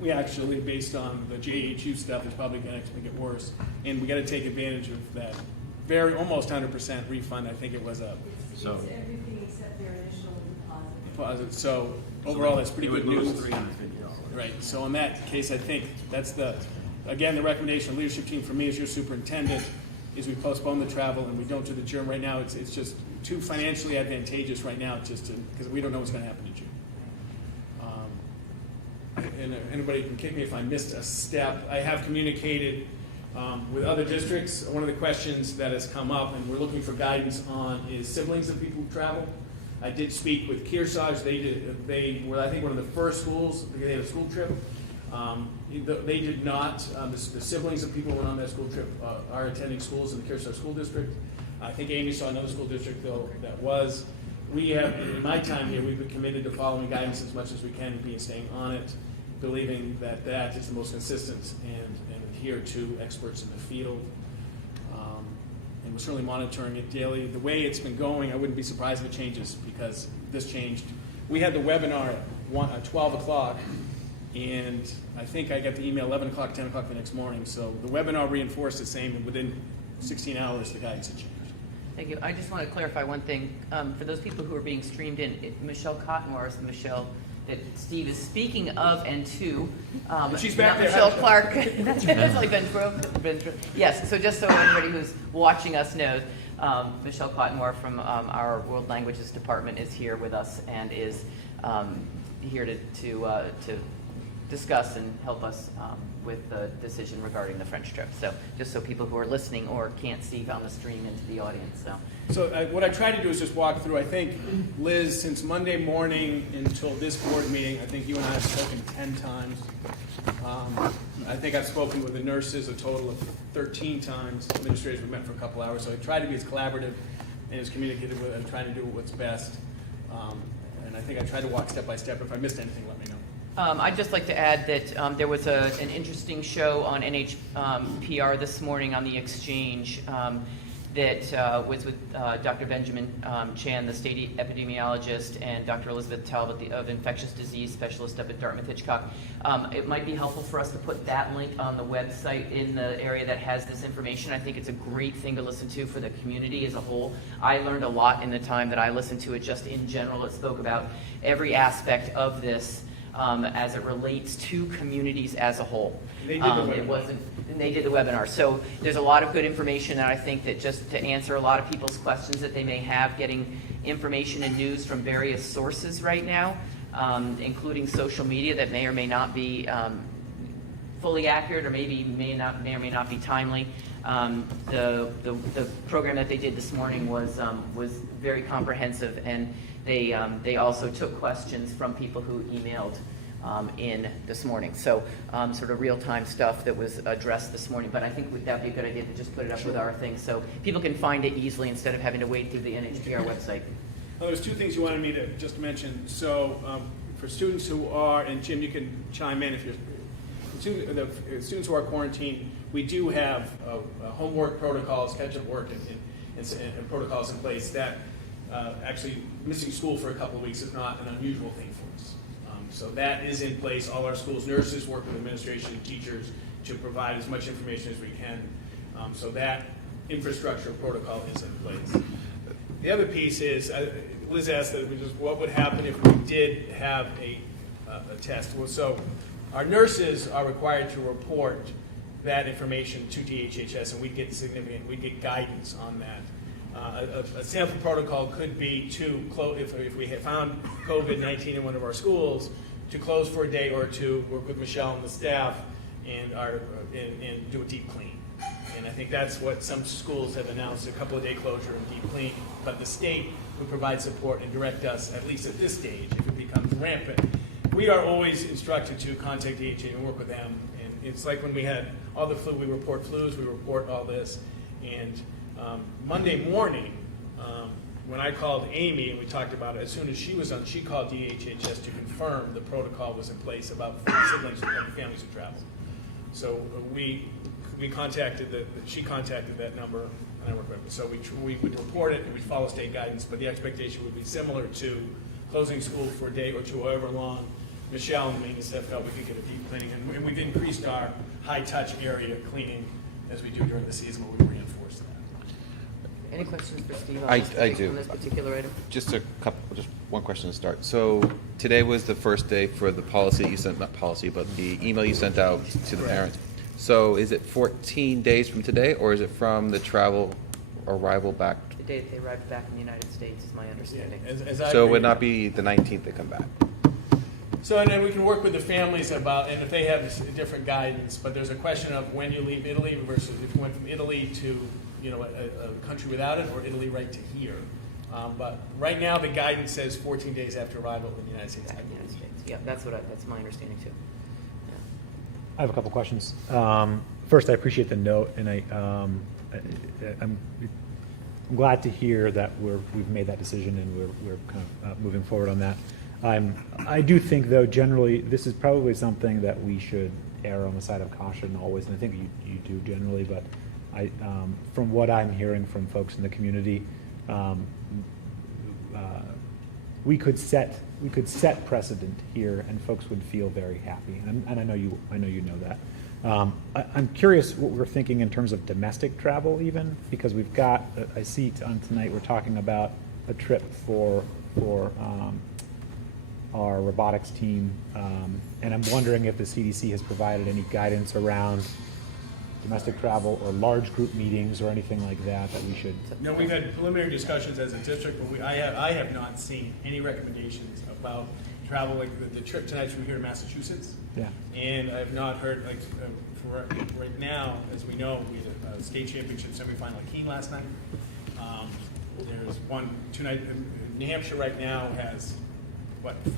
We actually, based on the JHU stuff, it's probably going to actually get worse, and we got to take advantage of that. Almost 100% refund. I think it was up. So everything except their initial deposit. So overall, that's pretty good news. $350. Right. So in that case, I think that's the recommendation of the leadership team for me as your superintendent is we postpone the travel and we don't do the June. Right now, it's just too financially advantageous right now, just because we don't know what's going to happen in June. And anybody can kick me if I missed a step. I have communicated with other districts. One of the questions that has come up and we're looking for guidance on is siblings of people who travel. I did speak with Kearsarge. They were, I think, one of the first schools. They had a school trip. They did not. The siblings of people who went on that school trip are attending schools in the Kearsarge School District. I think Amy saw another school district, though, that was. We have, in my time here, we've been committed to following guidance as much as we can and staying on it, believing that that is the most consistent and adhere to experts in the field. And we're certainly monitoring it daily. The way it's been going, I wouldn't be surprised if it changes because this changed. We had the webinar at 12 o'clock, and I think I got the email 11 o'clock, 10 o'clock the next morning. So the webinar reinforced the same, and within 16 hours, the guidance had changed. Thank you. I just want to clarify one thing. For those people who are being streamed in, Michelle Cottonmore is the Michelle that Steve is speaking of and to. She's back there. Michelle Clark. That's like been through. Yes, so just so everybody who's watching us knows, Michelle Cottonmore from our World Languages Department is here with us and is here to discuss and help us with the decision regarding the French trip. So just so people who are listening or can't see on the stream into the audience. So what I try to do is just walk through. I think, Liz, since Monday morning until this board meeting, I think you and I have spoken 10 times. I think I've spoken with the nurses a total of 13 times. Administrators, we met for a couple hours. So I try to be as collaborative and as communicative with. I'm trying to do what's best. And I think I try to walk step by step. If I missed anything, let me know. I'd just like to add that there was an interesting show on NHPR this morning on the Exchange that was with Dr. Benjamin Chan, the state epidemiologist, and Dr. Elizabeth Talbot, of infectious disease specialist up at Dartmouth-Hitchcock. It might be helpful for us to put that link on the website in the area that has this information. I think it's a great thing to listen to for the community as a whole. I learned a lot in the time that I listened to it. Just in general, it spoke about every aspect of this as it relates to communities as a whole. They did the webinar. They did the webinar. So there's a lot of good information, and I think that just to answer a lot of people's questions that they may have, getting information and news from various sources right now, including social media that may or may not be fully accurate or may or may not be timely. The program that they did this morning was very comprehensive, and they also took questions from people who emailed in this morning. So sort of real-time stuff that was addressed this morning. But I think that would be a good idea to just put it up with our thing so people can find it easily instead of having to wade through the NHPR website. Well, there's two things you wanted me to just mention. So for students who are, and Jim, you can chime in if you're, the students who are quarantined, we do have homework protocols, catch-up work, and protocols in place that actually missing school for a couple of weeks is not an unusual thing for us. So that is in place. All our schools' nurses work with administration and teachers to provide as much information as we can. So that infrastructure protocol is in place. The other piece is, Liz asked that what would happen if we did have a test. Well, so our nurses are required to report that information to DHHS, and we'd get guidance on that. A sample protocol could be if we had found COVID-19 in one of our schools, to close for a day or two, work with Michelle and the staff, and and do a deep clean. And I think that's what some schools have announced, a couple of day closure and deep clean. But the state would provide support and direct us, at least at this stage, if it becomes rampant. We are always instructed to contact DHA and work with them. And it's like when we had all the flu, we report flus, we report all this. And Monday morning, when I called Amy and we talked about it, as soon as she was on, she called DHHS to confirm the protocol was in place about siblings and families who travel. So we contacted she contacted that number, and I worked with it. So we would report it and we'd follow state guidance, but the expectation would be similar to closing school for a day or two, however long Michelle and the maintenance staff felt we could get a deep cleaning. And we've increased our high-touch area cleaning as we do during the season, where we reinforce that. Any questions for Steve I on do. this particular item? Just one question to start. So today was the first day for the policy you sent, not policy, but the email you sent out to the parents. So is it 14 days from today, or is it from the travel arrival back? The day that they arrived back in the United States is my understanding. So it would not be the 19th they come back? So, and then we can work with the families about, and if they have different guidance, but there's a question of when you leave Italy versus if you went from Italy to, a country without it, or Italy right to here. But right now, the guidance says 14 days after arrival in the United States. Back in the United States. Yeah, that's my understanding too. Yeah. I have a couple questions. First, I appreciate the note, and I'm glad to hear that we've made that decision and we're kind of moving forward on that. I do think, though, generally, this is probably something that we should err on the side of caution always, and I think you do generally, but from what I'm hearing from folks in the community, we could set precedent here, and folks would feel very happy, and I know you know that. I'm curious what we're thinking in terms of domestic travel, even, because we've got, I see on tonight we're talking about a trip for our robotics team, and I'm wondering if the CDC has provided any guidance around domestic travel or large group meetings or anything like that we should. No, we've had preliminary discussions as a district, but I have not seen any recommendations about travel, like the trip tonight from here to Massachusetts. Yeah. And I have not heard, for right now, as we know, we had a state championship semifinal at Keene last night. There's tonight, New Hampshire right now has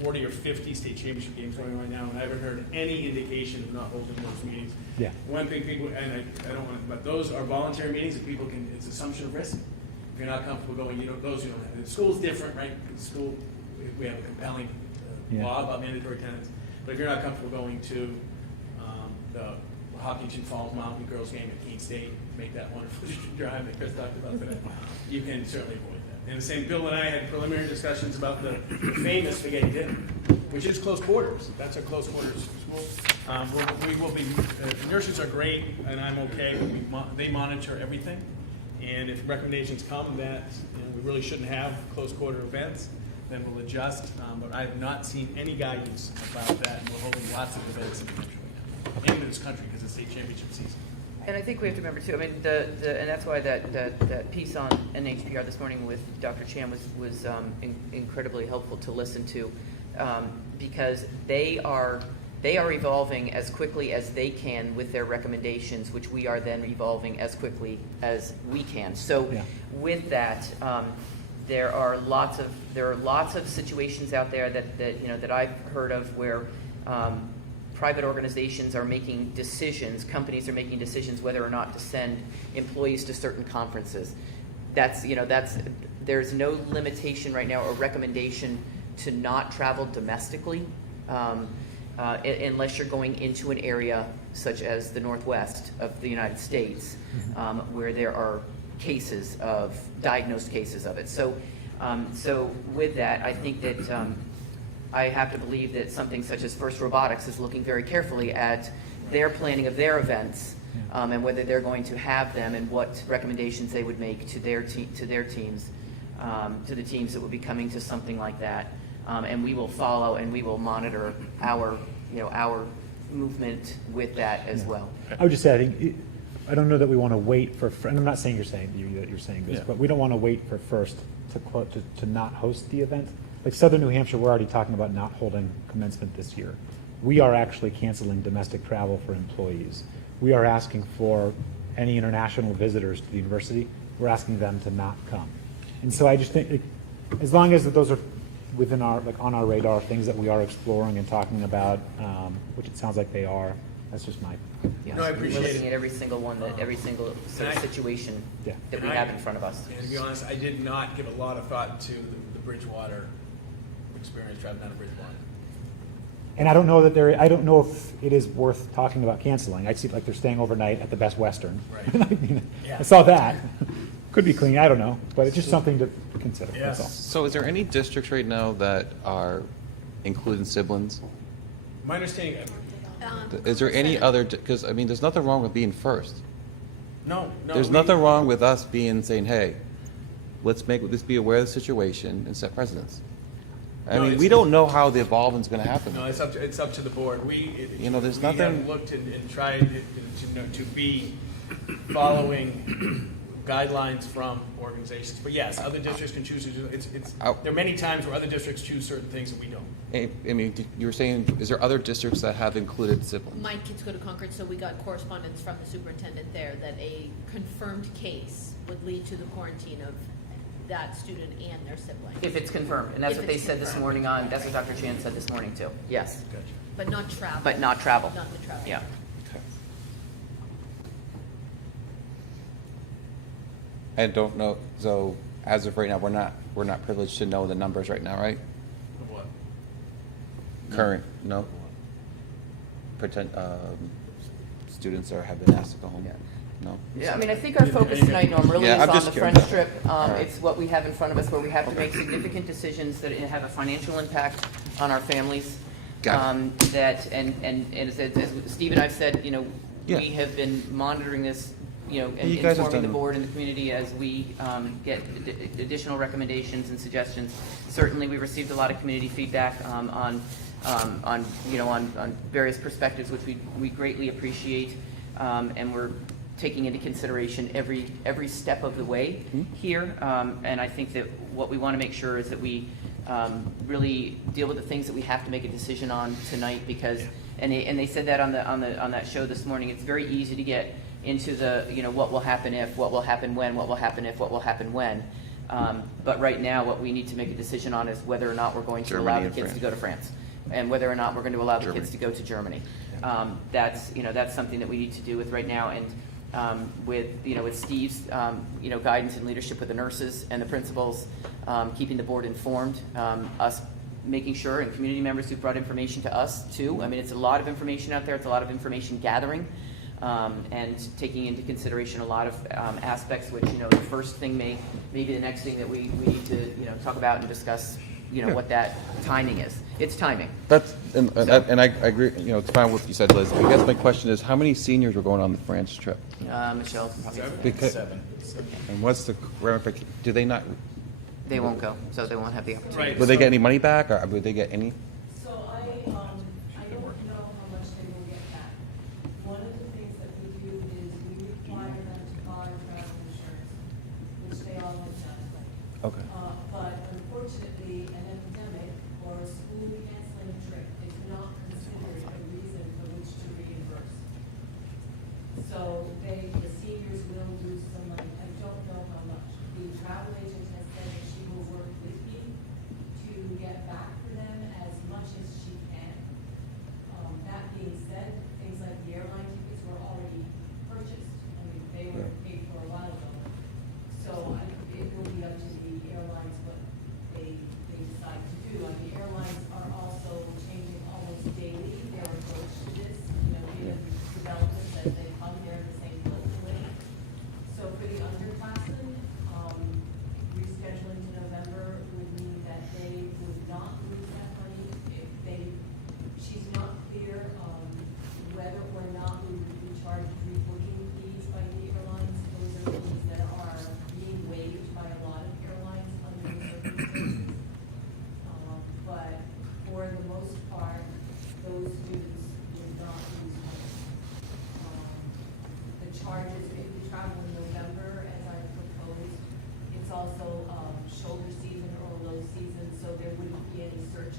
40 or 50 state championship games going on right now, and I haven't heard any indication of not holding those meetings. Yeah. One thing people, and I don't want to, but those are voluntary meetings that people can, it's assumption of risk. If you're not comfortable going, those you don't have. The school's different, right? The school, we have a compelling law about mandatory attendance, but if you're not comfortable going to the Hopkinton Falls Mountain Girls game at Keene State, make that wonderful drive that Chris talked about today, you can certainly avoid that. And the same, Bill and I had preliminary discussions about the famous spaghetti dinner, which is close quarters. That's a close quarters school. We will be, the nurses are great, and I'm okay, but they monitor everything. And if recommendations come that we really shouldn't have close quarter events, then we'll adjust. But I have not seen any guidance about that, and we're holding lots of events in the country right now, in this country, because it's state championship season. And I think we have to remember too. I mean, and that's why that piece on NHPR this morning with Dr. Chaman was incredibly helpful to listen to, because they are evolving as quickly as they can with their recommendations, which we are then evolving as quickly as we can. So with that, there are lots of situations out there that I've heard of where private organizations are making decisions, companies are making decisions whether or not to send employees to certain conferences. There's no limitation right now or recommendation to not travel domestically unless you're going into an area such as the Northwest of the United States, where there are diagnosed cases of it. So with that, I think that I have to believe that something such as First Robotics is looking very carefully at their planning of their events, and whether they're going to have them and what recommendations they would make to their teams, to the teams that would be coming to something like that. And we will follow and we will monitor our movement with that as well. I would just say, I don't know that we want to wait for, and I'm not saying that you're saying this, but we don't want to wait for First to not host the event. like Southern New Hampshire, we're already talking about not holding commencement this year. We are actually canceling domestic travel for employees. We are asking for any international visitors to the university, we're asking them to not come. And so I just think, as long as those are within our, like on our radar, things that we are exploring and talking about, which it sounds like they are, that's just my. Yeah, No, I appreciate we're looking it. at every single one, every single sort of And I- situation Yeah. that we And have in front of us. And to be honest, I did not give a lot of thought to the Bridgewater experience driving down to Bridgewater. And I don't know I don't know if it is worth talking about canceling. I see like they're staying overnight at the Best Western. Right. I mean, Yeah. I saw that. Could be clean, I don't know, but it's just something to consider, that's all. So is there any districts right now that are including siblings? My understanding, Is there any other, because, I mean, there's nothing wrong with being first. no. There's nothing wrong with us saying, hey, let's make this be aware of the situation and set precedents. I No, mean, it's- we don't know how the evolving's going to happen. No, it's up to the board. You know, there's We nothing- have looked and tried to be following guidelines from organizations. But yes, other districts can choose to do, there are many times where other districts choose certain things that we don't. I mean, you were saying, is there other districts that have included siblings? My kids go to Concord, so we got correspondence from the superintendent there that a confirmed case would lead to the quarantine of that student and their sibling. If it's confirmed, and that's If what they it's said this confirmed. morning on, that's what Dr. Chan said this morning too. Yes, But not travel. but not travel. Not the travel. Yeah. I don't know, so as of right now, we're not privileged to know the numbers right now, right? Of what? Current, no? Students have been asked to go home? No? Yeah, I mean, I think our focus tonight, Norm, really Yeah, is I'm on just the curious. French trip. right. It's what we have in front of us where we have to make significant decisions that have a financial impact on our families. Got it. That, and as Steve and I've said, you know, Yeah. we have been monitoring this, you know, and You guys have informing the done- board and the community as we get additional recommendations and suggestions. Certainly, we received a lot of community feedback on various perspectives, which we greatly appreciate, and we're taking into consideration every step of the way here. And I think that what we want to make sure is that we really deal with the things that we have to make a decision on tonight, because and they said that on that show this morning. It's very easy to get into the, you know, what will happen if, what will happen when, what will happen if, what will happen when. But right now, what we need to make a decision on is whether or not we're going to allow Germany the and kids to France. go to France, and whether or not we're going to allow the Germany. kids to go to Germany. That's something that we need to do with right now, and with Steve's guidance and leadership with the nurses and the principals, keeping the board informed, us making sure, and community members who brought information to us too. I mean, it's a lot of information out there. It's a lot of information gathering, and taking into consideration a lot of aspects. Which, you know, the first thing may be the next thing that we need to talk about and discuss. What that timing is. It's timing. And I agree, it's fine with what you said, Liz. I guess my question is, how many seniors were going on the France trip? Michelle, probably Because, and what's the ramification? Do they not, they won't go, so they won't have the opportunity. Right. will they get any money back, or would they get any? So I don't know how much they will get back. One of the things that we do is we require them to buy travel insurance, which they all have done. Okay. But unfortunately, an epidemic or a school canceling a trip is not considered a reason for which to reimburse. So the seniors will lose some money. I don't know how much. The travel agent has said that she will work with me to get back for them as much as she can. That being said, things like the airline tickets were already purchased. I mean, they were paid for a while ago. So it will be up to the airlines what they decide to do. And the airlines are also changing almost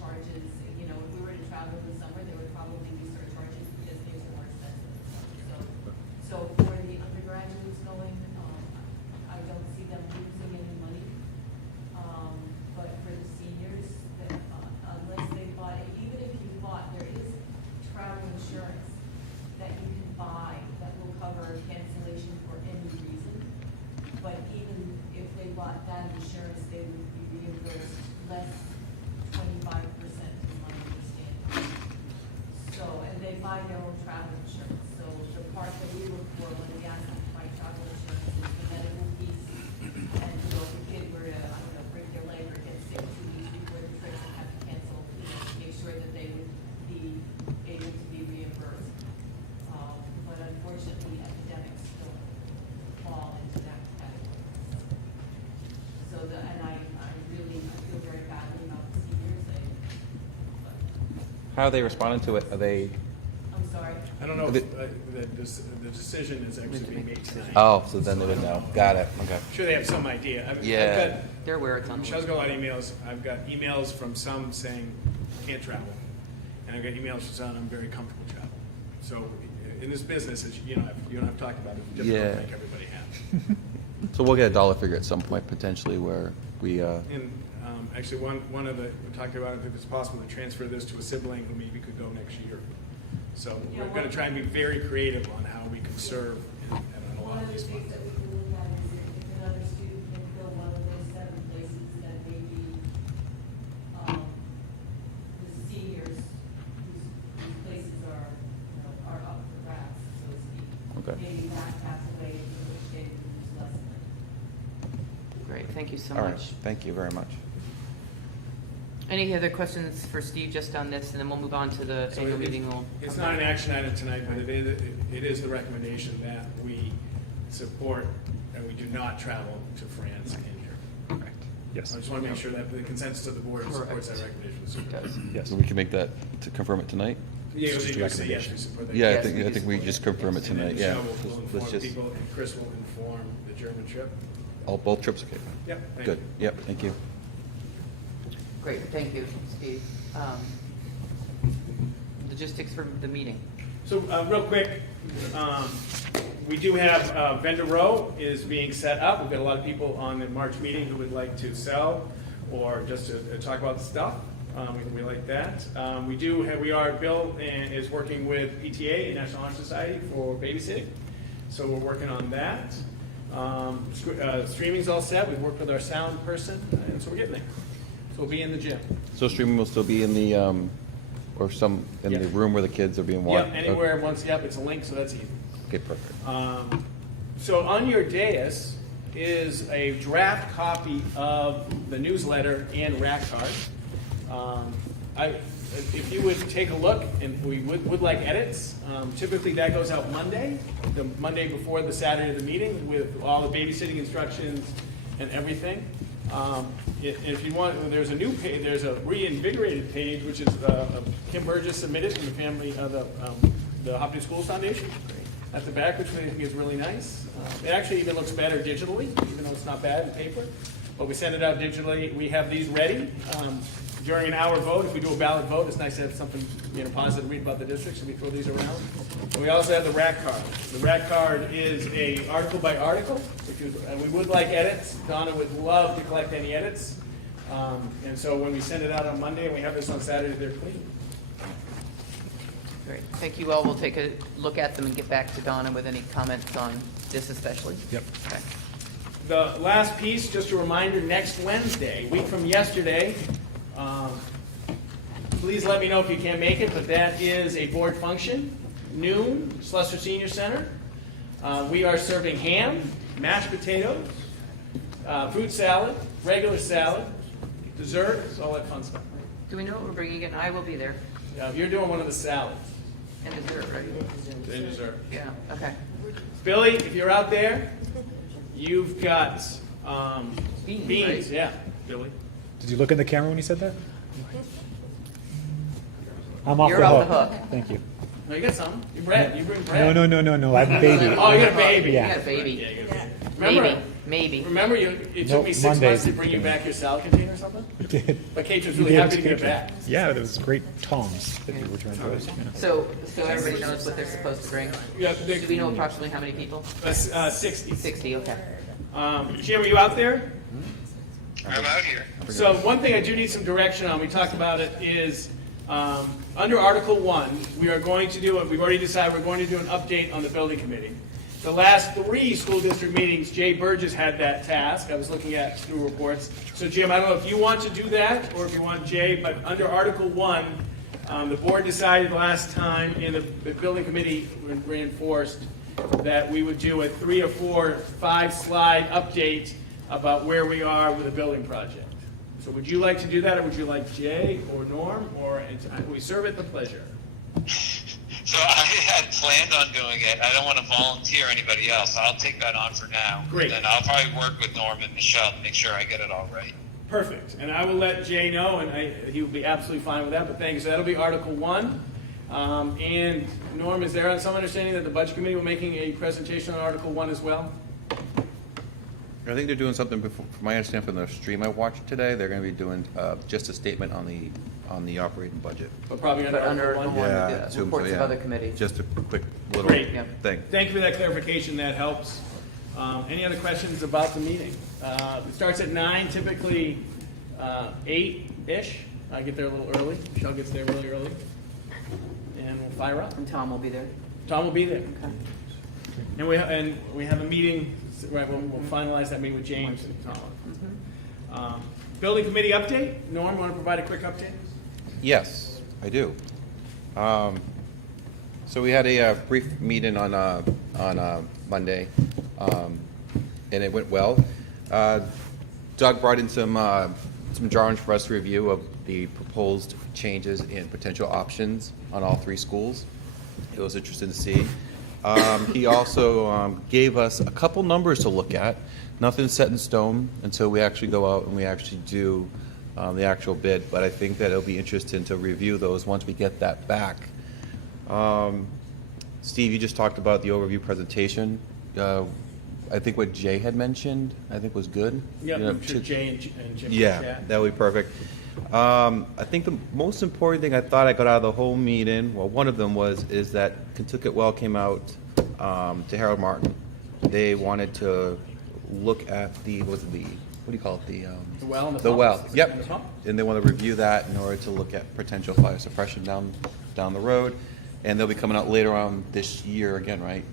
surcharges, you know, if we were to travel in the summer, there would probably be surcharges because things are more expensive in the summer. So for the undergraduates going, I don't see them losing any money. But for the seniors, unless they bought, even if you bought, there is travel insurance that you can buy that will cover cancellation for any reason. But even if they bought that insurance, they would be reimbursed less 25% is my understanding. So, and they buy their own travel insurance. So the part that we look for when we ask them to buy travel insurance is the medical piece. And, you know, if a kid were to, I don't know, break their leg or get sick 2 weeks before the trip and have to cancel, you know, to make sure that they would be able to be reimbursed. But unfortunately, academics don't fall into that category. So and I feel very badly about the seniors. How are they responding to it? Are they? I'm sorry. I don't know if the decision is actually being made tonight. Oh, so then they would know. Got it. Okay. I'm sure they have some idea. I've Yeah. got, They're aware it's on the Michelle's got a lot of emails. I've got emails from some saying can't travel, and I've got emails from some I'm very comfortable traveling. So in this business, as you know, you and I've talked about it, it's difficult Yeah. to make everybody happy. So we'll get a dollar figure at some point potentially where we. And actually, one of the we talked about if it's possible to transfer this to a sibling who maybe could go next year. So we're going to try and be very creative on how we can serve and on a lot One of of the these things funds. that we can look at is if another student can fill one of those 7 places, that maybe, the seniors whose places are, you know, are up for grabs, so to speak. Okay. Maybe that pathway in which they would use less money. Great, thank you so All right. much. Thank you very much. Any other questions for Steve just on this, and then we'll move on to the So annual meeting. It's not an action item tonight, but it is the recommendation that we support and we do not travel to France and Europe. Correct. Yes. I just want to make sure that the consensus of the board supports that recommendation. of the It does. superintendent. Yes. So we can make that to confirm it tonight. Yeah, Just a you say yes, recommendation. we support that. Yeah, Yes, I think we just confirm it And then tonight. Yeah. Michelle will Let's inform just. people, and Chris will inform the German trip. All both trips. Okay. Yep. thank Good. you. Yep. Thank you. Great, thank you, Steve. Logistics for the meeting. So real quick, we do have vendor row is being set up. We've got a lot of people on the March meeting who would like to sell or just to talk about stuff. We like that. Bill is working with PTA, National Honor Society, for babysitting. So we're working on that. Streaming's all set. We've worked with our sound person, and so we're getting there. So we'll be in the gym. So streaming will still be in the or some in the Yeah. room where the kids are being watched. Yep, anywhere once. Yep, it's a link, so that's easy. Okay, perfect. So on your dais is a draft copy of the newsletter and rack card. If you would take a look, and we would like edits, typically that goes out Monday, the Monday before the Saturday of the meeting with all the babysitting instructions and everything. If you want, there's a new page, there's a reinvigorated page, which is Kim Burgess submitted from the family of the Hopkinton Schools Foundation at the back, which I think is really nice. It actually even looks better digitally, even though it's not bad in paper. But we send it out digitally. We have these ready. During an hour vote, if we do a ballot vote, it's nice to have something positive to read about the district, so we throw these around. And we also have the rack card. The rack card is a article by article, and we would like edits. Donna would love to collect any edits. And so when we send it out on Monday and we have this on Saturday, they're clean. Great, thank you all. We'll take a look at them and get back to Donna with any comments on this especially. Yep. Okay. The last piece, just a reminder, next Wednesday, a week from yesterday, please let me know if you can't make it, but that is a board function, noon, Schlesser Senior Center. We are serving ham, mashed potatoes, fruit salad, regular salad, desserts, all that fun stuff. Do we know what we're bringing in? I will be there. You're doing one of the salads And dessert, right? and dessert. Yeah, okay. Billy, if you're out there, you've got Beans, right? Yeah, Billy. Did you look in the camera when you said that? I'm off You're the off hook. the hook. Thank you. No, you got some. You bring bread. No. I'm a baby. Oh, you got a baby. You Yeah. got a baby. Yeah, you got a baby. Remember, Baby. Maybe. Remember, it took Nope, me 6 months Mondays to it bring you came. back your salad container or something? We did. But Kate was We really did. happy to get it back. Yeah, there was great tongs that you were trying to use. Yeah. So everybody knows what they're supposed to bring? Yeah, Do we know approximately how many people? 60. 60, okay. Jim, are you out there? I'm out here. So one thing I do need some direction on, we talked about it, is under Article 1, we are going to do, we've already decided we're going to do an update on the building committee. The last 3 school district meetings, Jay Burgess had that task. I was looking at through reports. So Jim, I don't know if you want to do that or if you want Jay, but under Article 1, the board decided last time, and the building committee reinforced that we would do a 3 or 4, 5-slide update about where we are with the building project. So would you like to do that, or would you like Jay or Norm, or we serve at the pleasure? So I had planned on doing it. I don't want to volunteer anybody else. I'll take that on for now. Great. And then I'll probably work with Norm and Michelle to make sure I get it all right. Perfect. And I will let Jay know, and he will be absolutely fine with that, but thank you. So that'll be Article 1. And Norm, is there some understanding that the Budget Committee will be making a presentation on Article 1 as well? I think they're doing something before, from my understanding from the stream I watched today, they're going to be doing just a statement on the operating budget. But probably under But under Article 1? Article 1, Yeah, assume so, reports of yeah. other committees. Just a quick little Great. thing. Thank you for that clarification. That helps. Any other questions about the meeting? It starts at 9, typically 8-ish. I get there a little early. Michelle gets there really early. And we'll fire up. And Tom will be there. Tom will be there. Okay. And we have a meeting, right, we'll finalize that meeting with James and Tom. Building committee update. Norm, want to provide a quick update? Yes, I do. So we had a brief meeting on Monday, and it went well. Doug brought in some drawings for us to review of the proposed changes and potential options on all 3 schools. It was interesting to see. He also gave us a couple numbers to look at. Nothing's set in stone until we actually go out and we actually do the actual bid, but I think that it'll be interesting to review those once we get that back. Steve, you just talked about the overview presentation. I think what Jay had mentioned, I think was good. Yeah, You know, I'm sure Jay and Jim can yeah, chat. that would be perfect. I think the most important thing I thought I got out of the whole meeting, well, one of them is that Kentucky Well came out to Harold Martin. They wanted to look at what do you call it? The well and the the pump? well. And the Yep. pump? And they want to review that in order to look at potential fire suppression down the road. And they'll be coming out later on this year again, right?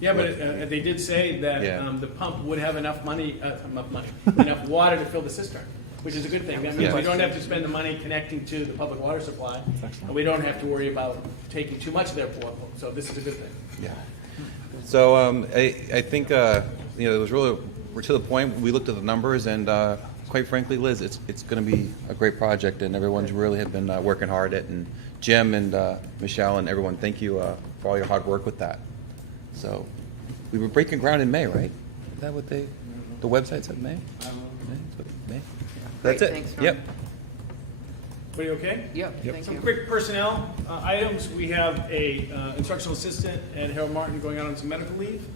Yeah, but they did say that Yeah. the pump would have enough enough water to fill the cistern, which is a good thing. That means Yeah. we don't have to spend the money connecting to the public water supply, and we don't have to worry about taking too much of their water. So this is a good thing. Yeah. So I think it was really we're to the point. We looked at the numbers, and quite frankly, Liz, it's going to be a great project, and everyone's really have been working hard at it. And Jim and Michelle and everyone, thank you for all your hard work with that. So we were breaking ground in May, right? Is that what the website said? May. May. That's it. Thanks, Norm. Yep. Everybody okay? Yep, thank Some you. quick personnel items. We have a instructional assistant at Harold Martin going out on some medical leave.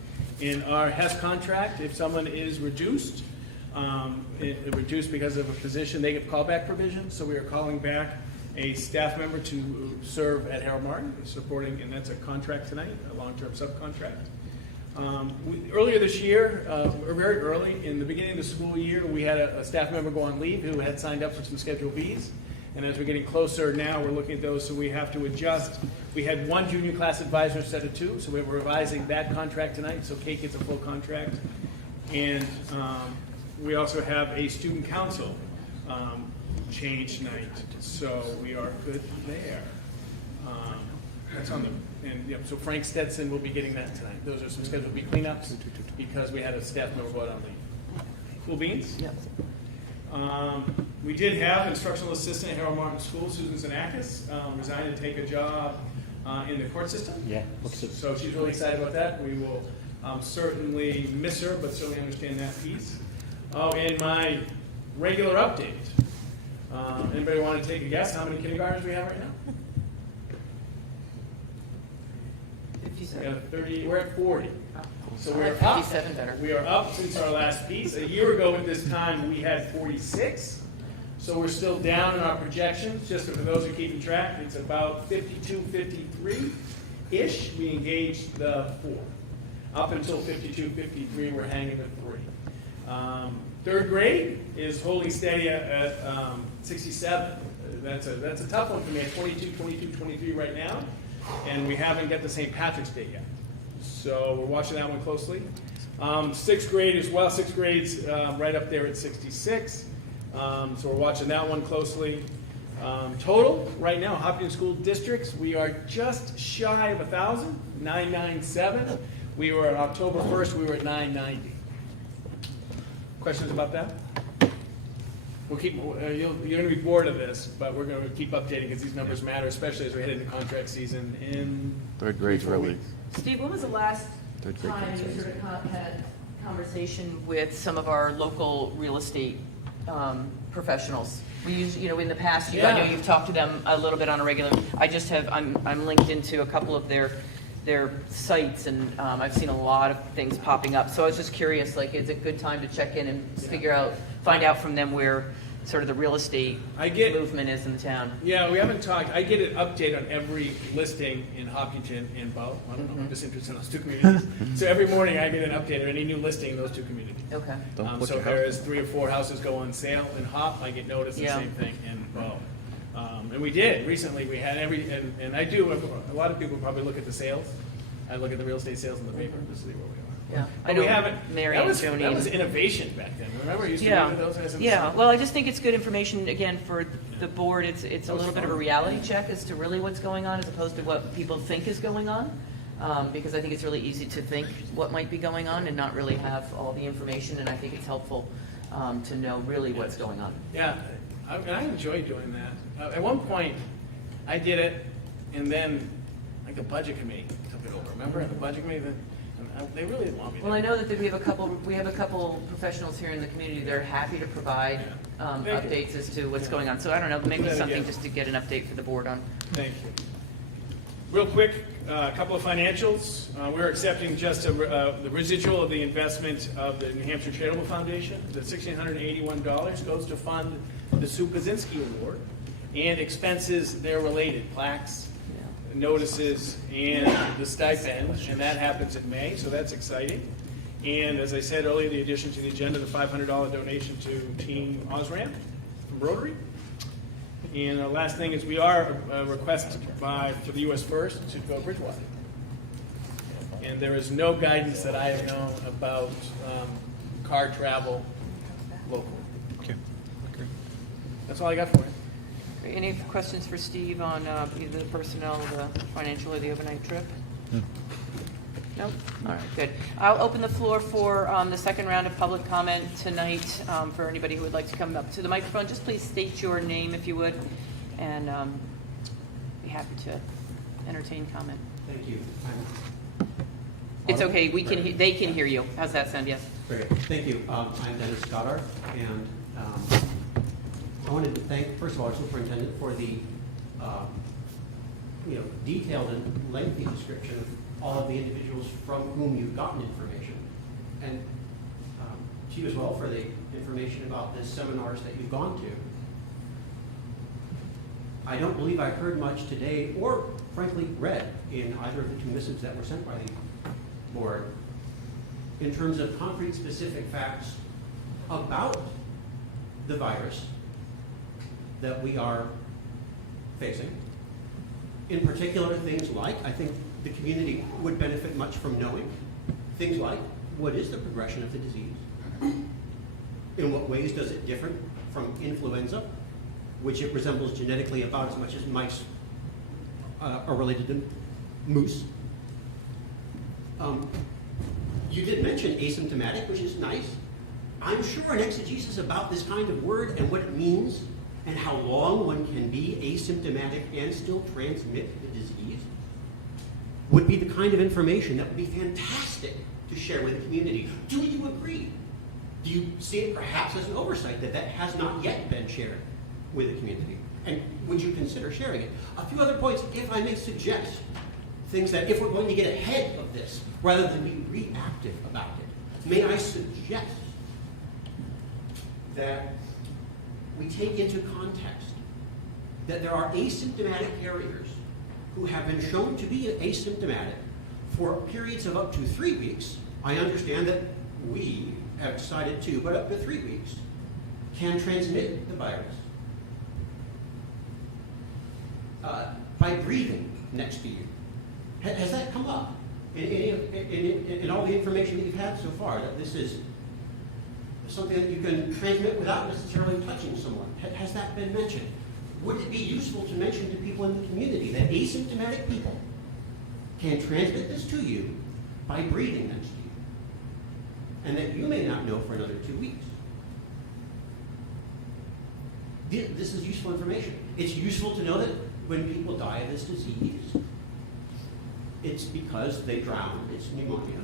In our HES contract, if someone is reduced, reduced because of a position, they get callback provision. So we are calling back a staff member to serve at Harold Martin, supporting, and that's a contract tonight, a long-term subcontract. Earlier this year, or very early, in the beginning of the school year, we had a staff member go on leave who had signed up for some Schedule Bs. And as we're getting closer now, we're looking at those, so we have to adjust. We had 1 junior class advisor instead of 2, so we're revising that contract tonight, so Kate gets a full contract. And we also have a student council change tonight, so we are good there. That's on the, and yep, so Frank Stetson will be getting that tonight. Those are some Schedule B cleanups because we had a staff member go out on leave. Cool beans? Yep. We did have instructional assistant at Harold Martin School, Susan Zanakis, resign to take a job in the court system. Yeah. So she's really excited about that. We will certainly miss her, but certainly understand that piece. Oh, and my regular update. Anybody want to take a guess how many kindergartners we have right now? We have 30. We're at 40. So I we're like up. 57 better. We are up since our last piece. A year ago at this time, we had 46. So we're still down in our projections. Just for those who are keeping track, it's about 52, 53-ish. We engaged the 4. Up until 52, 53, we're hanging at 3. Third grade is holding steady at 67. That's a tough one for me. At 22, 22, 23 right now, and we haven't got the St. Patrick's Day yet. So we're watching that one closely. Sixth grade as well. Sixth grade's right up there at 66. So we're watching that one closely. Total right now, Hopkinton School Districts, we are just shy of 1,000, 997. We were on October 1st. We were at 990. Questions about that? We'll keep. You're going to be bored of this, but we're going to keep updating because these numbers matter, especially as we head into contract season in Third grade, 4 really. weeks. Steve, when was the last Third grade time you concerns. sort of had conversation with some of our local real estate professionals? We usually, I know in the past, I know you've talked to them a little bit on a regular. I just have. I'm linked into a couple of their sites, and I've seen a lot of things popping up. So I was just curious, like, is it a good time to check in and find out from them where sort of the real estate movement is in the town? Yeah, we haven't talked. I get an update on every listing in Hopkinton and Bow. I don't know. I'm just interested in those two communities. So every morning I get an update of any new listing in those two communities. Okay. So if there is 3 or 4 houses go on sale in Hop, I get noticed the same thing in Bow. And we did recently. We had and I do. A lot of people probably look at the sales. I look at the real estate sales in the paper to see where we are. Yeah, But I know we haven't. Mary that and was, Joni. That was innovation back then. Remember, you used to look at those guys. Yeah. Well, I just think it's good information again for the board. It's a was little bit of a fun. reality check as to really what's going on, as opposed to what people think is going on. Because I think it's really easy to think what might be going on and not really have all the information. And I think it's helpful to know really what's going on. Yeah, I enjoy doing that. At one point, I did it, and then like the budget committee took it over. Remember the budget committee? They really didn't want me. Well, I know that we have a couple professionals here in the community that are happy to provide updates as to what's going on. So I don't know, maybe something just to get an update for the board on. Thank you. Real quick, a couple of financials. We're accepting just the residual of the investment of the New Hampshire Charitable Foundation. The $1,681 goes to fund the Sue Pazinski Award and expenses there related, plaques, notices, and the stipend, and that happens in May, so that's exciting. And as I said earlier, the addition to the agenda, the $500 donation to Team Osram from Rotary. And the last thing is we are requested for the U.S. First to go Bridgewater. And there is no guidance that I have known about car travel locally. Okay. That's all I got for you. Any questions for Steve on either the personnel, the financial, or the overnight trip? Nope. All right, good. I'll open the floor for the second round of public comment tonight. For anybody who would like to come up to the microphone, just please state your name if you would, and be happy to entertain comment. Thank you. It's okay. They can hear you. How's that sound? Yes. Very good. Thank you. I'm Dennis Goddard, and I wanted to thank, first of all, our superintendent for the detailed and lengthy description of all of the individuals from whom you've gotten information, and to you as well for the information about the seminars that you've gone to. I don't believe I heard much today, or frankly read in either of the 2 missives that were sent by the board, in terms of concrete, specific facts about the virus that we are facing. In particular, things like, I think the community would benefit much from knowing things like, what is the progression of the disease? In what ways does it differ from influenza, which it resembles genetically about as much as mice are related to moose? You did mention asymptomatic, which is nice. I'm sure an exegesis about this kind of word and what it means and how long one can be asymptomatic and still transmit the disease would be the kind of information that would be fantastic to share with the community. Do you agree? Do you see it perhaps as an oversight that has not yet been shared with the community? And would you consider sharing it? A few other points, if I may suggest. things that if we're going to get ahead of this, rather than be reactive about it, may I suggest that we take into context that there are asymptomatic carriers who have been shown to be asymptomatic for periods of up to 3 weeks. I understand that we have decided 2, but up to 3 weeks can transmit the virus by breathing next to you. Has that come up in all the information that you've had so far, that this is something that you can transmit without necessarily touching someone? Has that been mentioned? Would it be useful to mention to people in the community that asymptomatic people can transmit this to you by breathing next to you, and that you may not know for another 2 weeks? This is useful information. It's useful to know that when people die of this disease, it's because they drowned. It's pneumonia.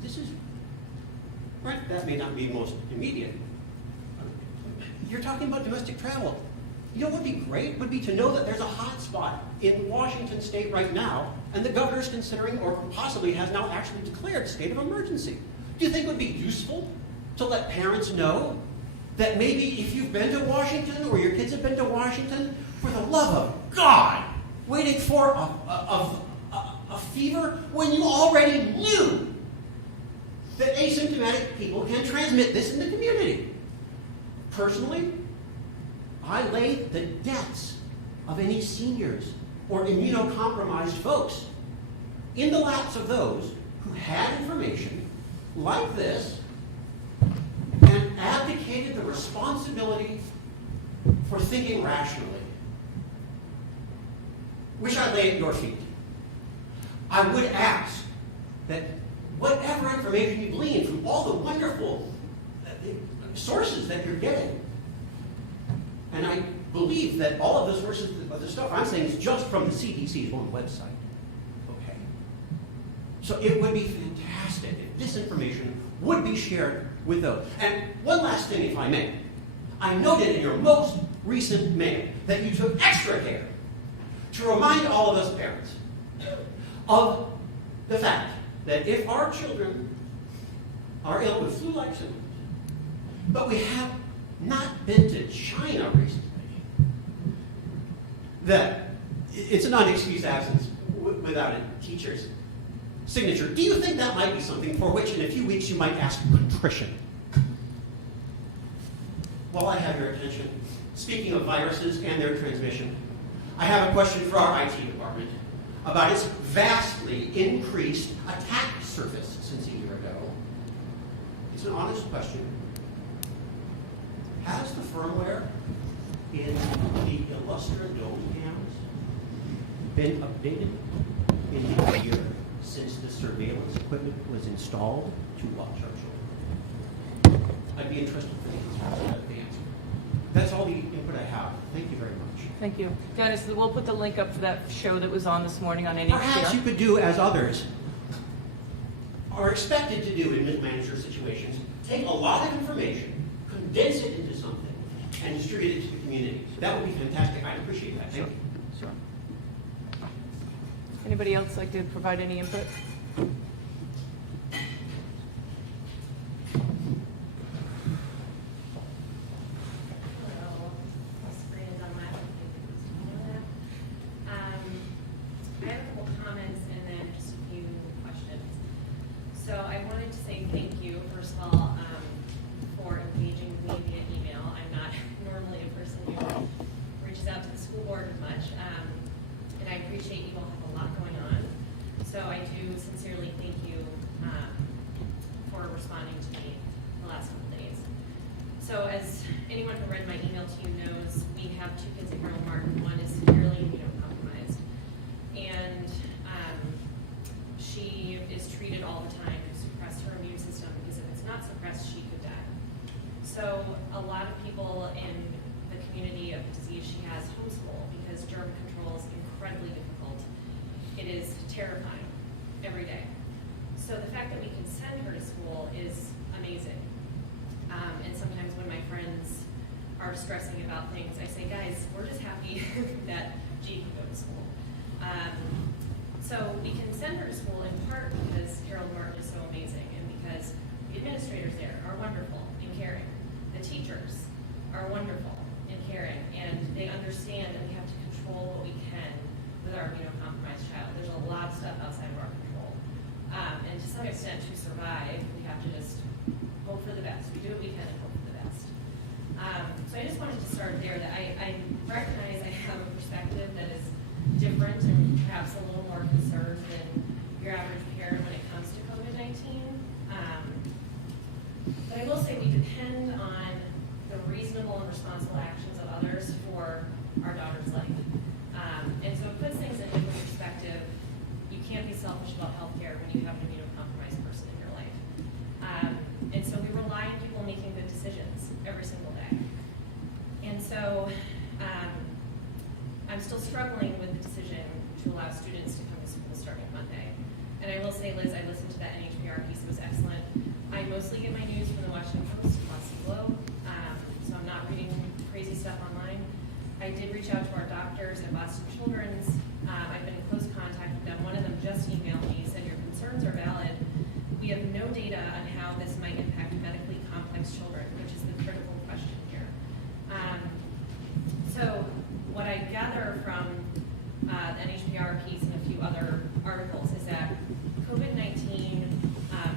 This is, right, that may not be most immediate. You're talking about domestic travel. You know what would be great would be to know that there's a hot spot in Washington state right now, and the governor's considering, or possibly has now actually declared, state of emergency. Do you think it would be useful to let parents know that maybe if you've been to Washington, or your kids have been to Washington, for the love of God, waiting for a fever when you already knew that asymptomatic people can transmit this in the community? Personally, I lay the deaths of any seniors or immunocompromised folks in the laps of those who had information like this and abdicated the responsibility for thinking rationally, which I lay at your feet. I would ask that whatever information you glean from all the wonderful sources that you're getting, and I believe that all of the sources of the stuff I'm saying is just from the CDC's own website. Okay? So it would be fantastic if this information would be shared with those. And one last thing, if I may. I noted in your most recent mail that you took extra care to remind all of us parents of the fact that if our children are ill with flu-like symptoms, but we have not been to China recently, that it's a non-excused absence without a teacher's signature. Do you think that might be something for which in a few weeks you might ask contrition? While I have your attention, speaking of viruses and their transmission, I have a question for our IT department about its vastly increased attack surface since a year ago. It's an honest question. Has the firmware in the Illustra Dome cams been updated in the year since the surveillance equipment was installed to watch our children? I'd be interested for the answer. That's all the input I have. Thank you very much. Thank you. Dennis, we'll put the link up for that show that was on this morning on NHCR. Perhaps you could do as others are expected to do in mismanaged situations. Take a lot of information, condense it into something, and distribute it to the community. That would be fantastic. I'd appreciate that. Thank you. Sure. Anybody else like to provide any input? I have a couple comments and then just a few questions. So I wanted to say thank you, first of all, for engaging with me via email. I'm not normally a person who reaches out to the school board much, and I appreciate you all have a lot going on. So I do sincerely thank you for responding to me the last couple days. So as anyone who read my email to you knows, we have 2 kids at Harold Martin. One is severely immunocompromised, and she is treated all the time to suppress her immune system, because if it's not suppressed, she could die. So a lot of people in the community of the disease she has homeschool, because germ control is incredibly difficult. It is terrifying every day. So the fact that we can send her to school is amazing. And sometimes when my friends are stressing about things, I say, guys, we're just happy that G can go to school. So we can send her to school in part because Harold Martin is so amazing and because the administrators there are wonderful and caring. The teachers are wonderful and caring, and they understand that we have to control what we can with our immunocompromised child. There's a lot of stuff outside of our control. And to some extent, to survive, we have to just hope for the best. We do what we can and hope for the best. So I just wanted to start there, that I recognize I have a perspective that is different and perhaps a little more concerned than your average parent when it comes to COVID-19. But I will say we depend on the reasonable and responsible actions of others for our daughter's life. And so it puts things in different perspective. You can't be selfish about healthcare when you have an immunocompromised person in your life. And so we rely on people making good decisions every single day. And so I'm still struggling with the decision to allow students to come to school starting Monday. And I will say, Liz, I listened to that NHPR piece. It was excellent. I mostly get my news from the Washington Post and Boston Globe, so I'm not reading crazy stuff online. I did reach out to our doctors at Boston Children's. I've been in close contact with them. One of them just emailed me, said your concerns are valid. We have no data on how this might impact medically complex children, which is the critical question here. So what I gather from the NHPR piece and a few other articles is that COVID-19,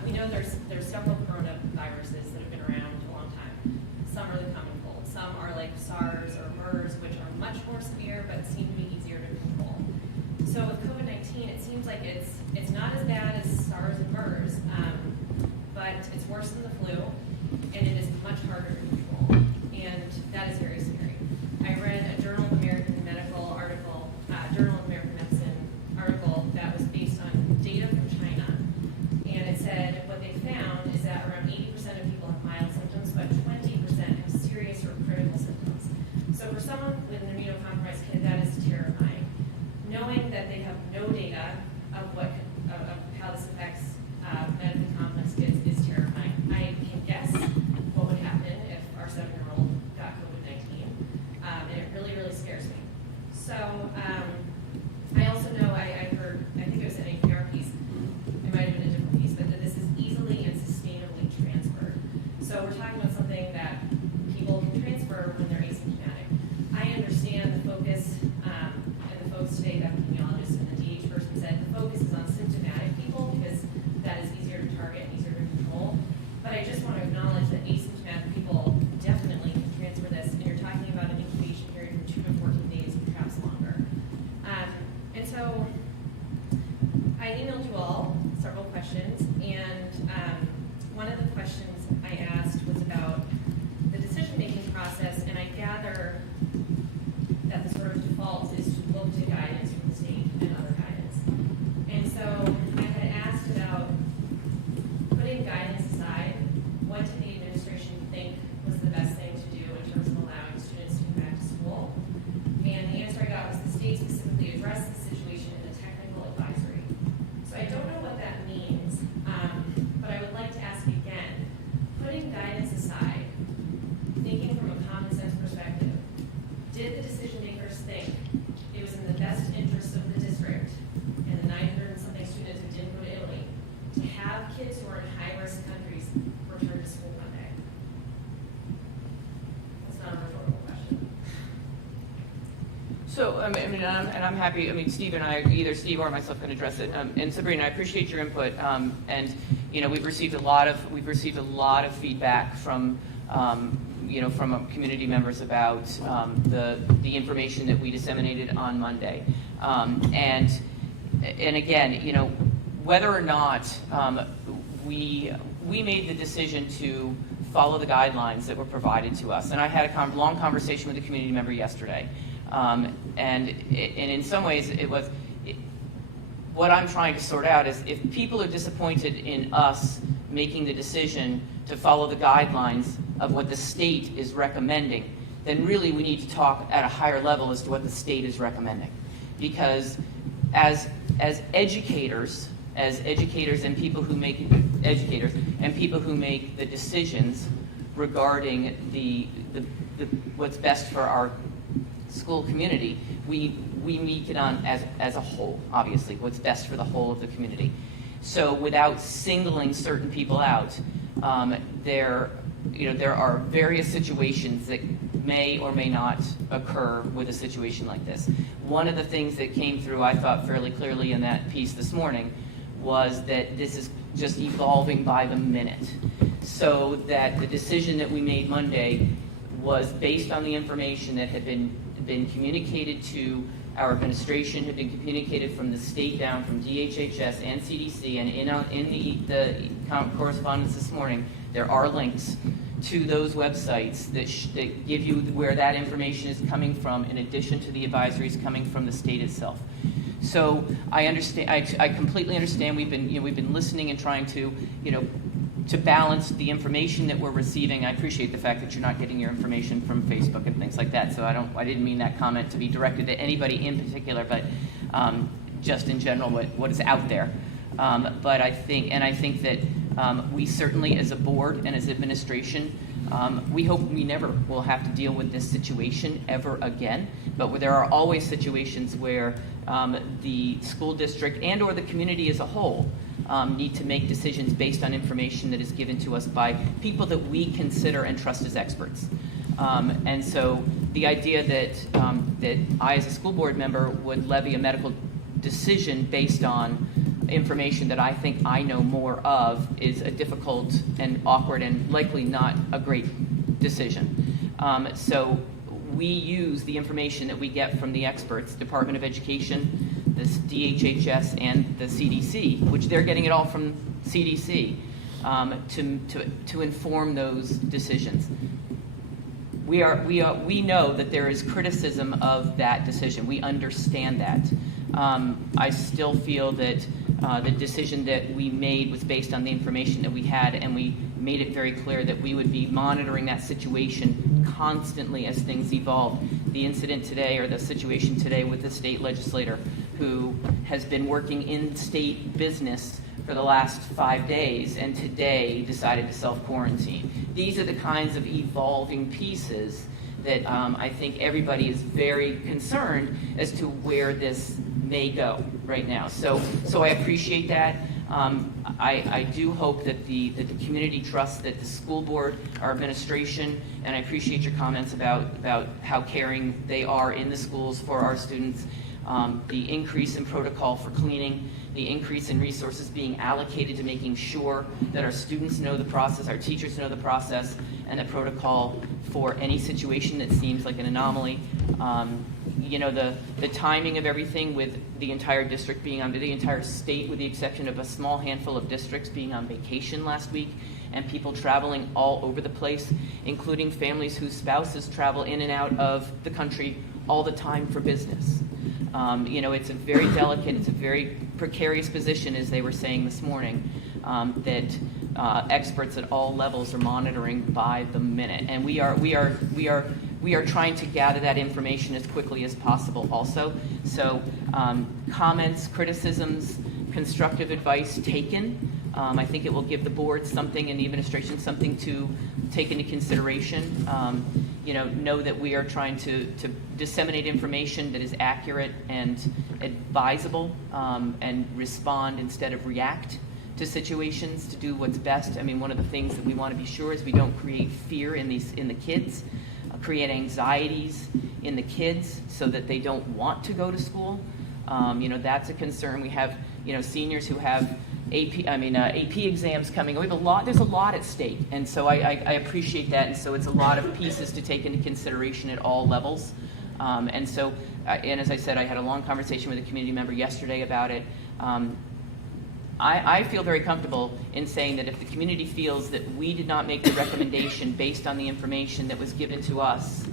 we know there's several coronaviruses that have been around a long time. Some are the common cold. Some are like SARS or MERS, which are much more severe but seem to be easier to control. So with COVID-19, it seems like it's not as bad as SARS and MERS, but it's worse than the flu, and it is much harder to control. And that is very scary. I read a Journal of American Medical article, Journal of American Medicine article that was based on data from China, and it said what they found is that around 80% of people have mild symptoms, but 20% have serious or critical symptoms. So for someone with an immunocompromised kid, that is terrifying. Knowing that they have no data of how this affects medically complex kids is terrifying. I can guess what would happen if our 7-year-old got COVID-19, and it really, really scares me. So I also know I heard, I think it was an NPR piece, it might have been a different piece, but that this is easily and sustainably transferred. So we're talking about something that people can transfer when they're asymptomatic. I understand the focus, and the folks today, the epidemiologist and the DH person said the focus is on symptomatic people because that is easier to target and easier to control. But I just want to acknowledge that asymptomatic people definitely can transfer this, and you're talking about an incubation period from 2 to 14 days, perhaps longer. And so I emailed you all several questions, and one of the questions I asked was about the decision-making process, and I gather that the sort of default is to look to guidance from the state and other guidance. And so I had asked about putting guidance aside, what did the administration think was the best thing to do in terms of allowing students to come back to school? And the answer I got was the state specifically addressed the situation in the technical advisory. So I don't know what that means, but I would like to ask again, putting guidance aside, thinking from a common sense perspective, did the decision makers think it was in the best interest of the district and the 900 and something students who didn't go to Italy to have kids who are in high-risk countries return to school Monday? That's not a rhetorical question. So, I mean, and I'm happy, I mean, Steve and I, either Steve or myself can address it. And Sabrina, I appreciate your input. And, you know, we've received a lot of feedback from, from community members about the information that we disseminated on Monday. And again, you know, whether or not we made the decision to follow the guidelines that were provided to us. And I had a long conversation with a community member yesterday. And in some ways, what I'm trying to sort out is if people are disappointed in us making the decision to follow the guidelines of what the state is recommending, then really we need to talk at a higher level as to what the state is recommending. Because as educators and people who make the decisions regarding the what's best for our school community, we we make it on as a whole, obviously, what's best for the whole of the community. So without singling certain people out, there are various situations that may or may not occur with a situation like this. One of the things that came through, I thought, fairly clearly in that piece this morning was that this is just evolving by the minute. So that the decision that we made Monday was based on the information that had been communicated to our administration, had been communicated from the state down, from DHHS and CDC, and in the correspondence this morning, there are links to those websites that give you where that information is coming from, in addition to the advisories coming from the state itself. So I understand. I completely understand. We've been listening and trying to to balance the information that we're receiving. I appreciate the fact that you're not getting your information from Facebook and things like that. So I didn't mean that comment to be directed at anybody in particular, but just in general what is out there. But I think that we certainly, as a board and as administration, we hope we never will have to deal with this situation ever again. But there are always situations where the school district and or the community as a whole need to make decisions based on information that is given to us by people that we consider and trust as experts. And so the idea that I, as a school board member, would levy a medical decision based on information that I think I know more of is a difficult and awkward and likely not a great decision. So we use the information that we get from the experts, Department of Education, the DHHS, and the CDC, which they're getting it all from CDC, to inform those decisions. We know that there is criticism of that decision. We understand that. I still feel that the decision that we made was based on the information that we had, and we made it very clear that we would be monitoring that situation constantly as things evolve. The incident today, or the situation today with the state legislator who has been working in state business for the last 5 days and today decided to self-quarantine. These are the kinds of evolving pieces that I think everybody is very concerned as to where this may go right now. So I appreciate that. I do hope that the community trusts that the school board, our administration, and I appreciate your comments about how caring they are in the schools for our students, the increase in protocol for cleaning, the increase in resources being allocated to making sure that our students know the process, our teachers know the process, and the protocol for any situation that seems like an anomaly. The timing of everything, with the entire district being on, the entire state with the exception of a small handful of districts being on vacation last week, and people traveling all over the place, including families whose spouses travel in and out of the country all the time for business. It's a very delicate, it's a very precarious position, as they were saying this morning, that experts at all levels are monitoring by the minute, and we are trying to gather that information as quickly as possible also. So comments, criticisms, constructive advice taken. I think it will give the board something and the administration something to take into consideration. Know that we are trying to disseminate information that is accurate and advisable, and respond instead of react to situations, to do what's best. I mean, one of the things that we want to be sure is we don't create fear in the kids, create anxieties in the kids so that they don't want to go to school. That's a concern. We have, seniors who have AP exams coming. We have there's a lot at stake, and so I appreciate that, and so it's a lot of pieces to take into consideration at all levels. And as I said, I had a long conversation with a community member yesterday about it. I feel very comfortable in saying that if the community feels that we did not make the recommendation based on the information that was given to us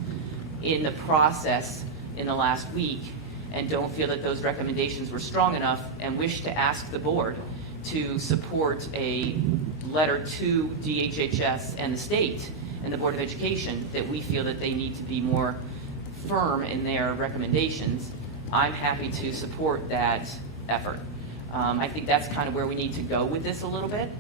in the process in the last week, and don't feel that those recommendations were strong enough, and wish to ask the board to support a letter to DHHS and the state and the Board of Education that we feel that they need to be more firm in their recommendations, I'm happy to support that effort. I think that's kind of where we need to go with this a little bit.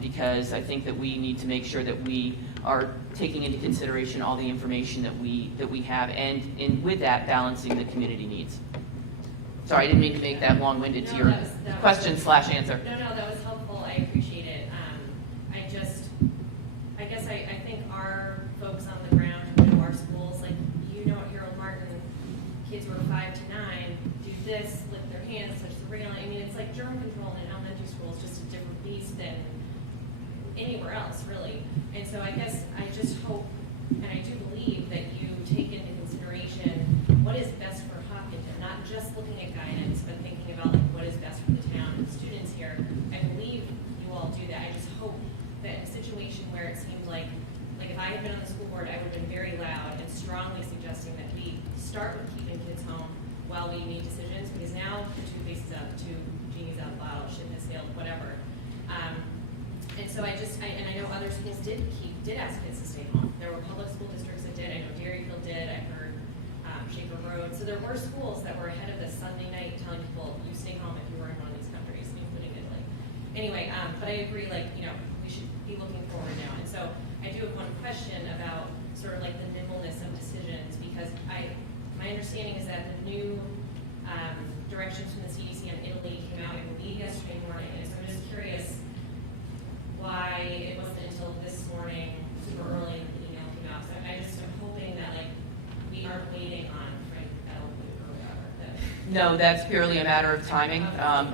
because I think that we need to make sure that we are taking into consideration all the information that we have, and with that, balancing the community needs. Sorry, I didn't mean to make that long-winded to your that was question/answer. No, that was helpful. I appreciate it. I guess I think our folks on the ground who know our schools, like, at Harold Martin, kids who are 5 to 9 do this, lick their hands, touch the railing. I mean, it's like germ control in elementary school is just a different beast than anywhere else, really. And so I guess I just hope, and I do believe, that you take into consideration what is best for Hopkinton, not just looking at guidance, but thinking about like what is best for the town and the students here. I believe you all do that. I just hope that in a situation where it seemed like if I had been on the school board, I would have been very loud and strongly suggesting that we start with keeping kids home while we make decisions, because now the two faces up, two genies out of the bottle, ship has sailed, whatever. And so I know other schools did ask kids to stay home. There were public school districts that did. I know Dairyfield did. I heard Shaker Road. So there were schools that were ahead of this Sunday night telling people, you stay home if you were in one of these countries, including Italy. Anyway, but I agree, we should be looking forward now. And so I do have one question about sort of like the nimbleness of decisions, because my understanding is that the new directions from the CDC on Italy came out, I believe, yesterday morning. And so I'm just curious why it wasn't until this morning, super early, the email came out. So I'm hoping that we aren't waiting on Frank Edelman or whatever. No, that's purely a matter of timing,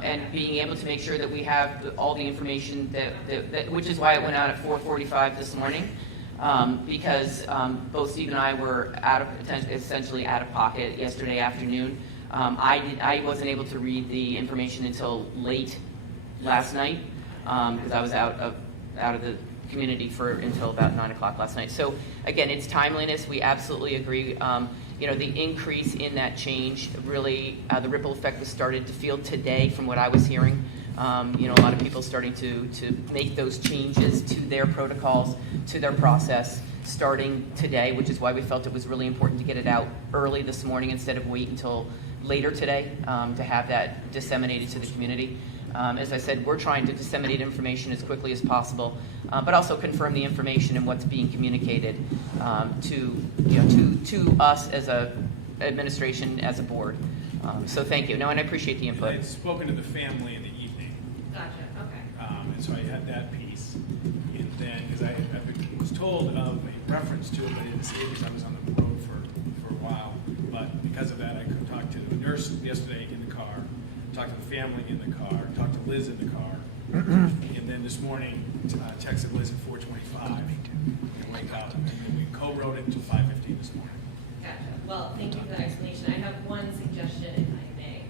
and being able to make sure that we have all the information that which is why it went out at 4:45 this morning, because both Steve and I were essentially out of pocket yesterday afternoon. I wasn't able to read the information until late last night, because I was out of the community until about 9 o'clock last night. So again, it's timeliness. We absolutely agree. The increase in that change, really, the ripple effect was started to feel today from what I was hearing. A lot of people starting to make those changes to their protocols, to their process, starting today, which is why we felt it was really important to get it out early this morning instead of wait until later today to have that disseminated to the community. As I said, we're trying to disseminate information as quickly as possible, but also confirm the information and what's being communicated to us as a administration, as a board. So thank you. No, and I appreciate the input. I'd spoken to the family in the evening. Gotcha. Okay. And so I had that piece. And then, because I was told of a reference to it, but I didn't see it because I was on the road for a while. But because of that, I could talk to the nurse yesterday in the car, talked to the family in the car, talked to Liz in the car, and then this morning texted Liz at 4:25 and wake up. And then we co-wrote it until 5:15 this morning. Gotcha. Well, thank you for that explanation. I have one suggestion, if I may.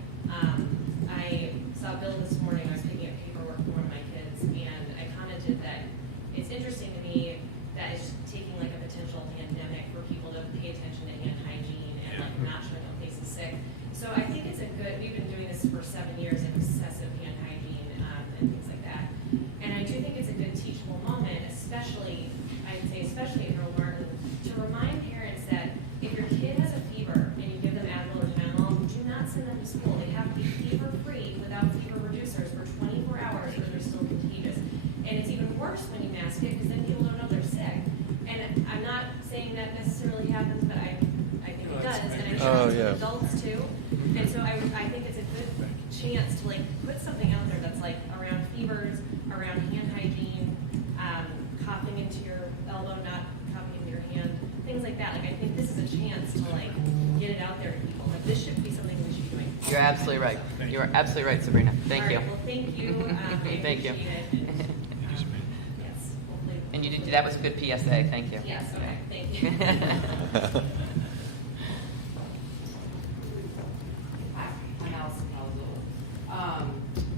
I saw Bill this morning. I was picking up paperwork for one of my kids, and I commented that it's interesting to me that it's taking a potential pandemic for people to pay attention to hand hygiene and not showing up places sick. So I think it's we've been doing this for 7 years in excessive hand hygiene and things like that. And I do think it's a good teachable moment, especially at Harold Martin, to remind parents that if your kid has a fever and you give them Advil or Tylenol, do not send them to school. They have to be fever-free without fever reducers for 24 hours or they're still contagious. And it's even worse when you mask it because then people don't know they're sick. And I'm not saying that necessarily happens, but I think it does. And I think it's adults too. And so I think it's a good chance to put something out there that's around fevers, around hand hygiene, coughing into your elbow, not coughing into your hand, things like that. I think this is a chance to get it out there to people. This should be something we should be doing. You're absolutely right. You're absolutely right, Sabrina. Thank you. Well, thank you. Thank you. Yes. Hopefully. And that was a good PSA. Thank you. Yes. Okay. Thank you.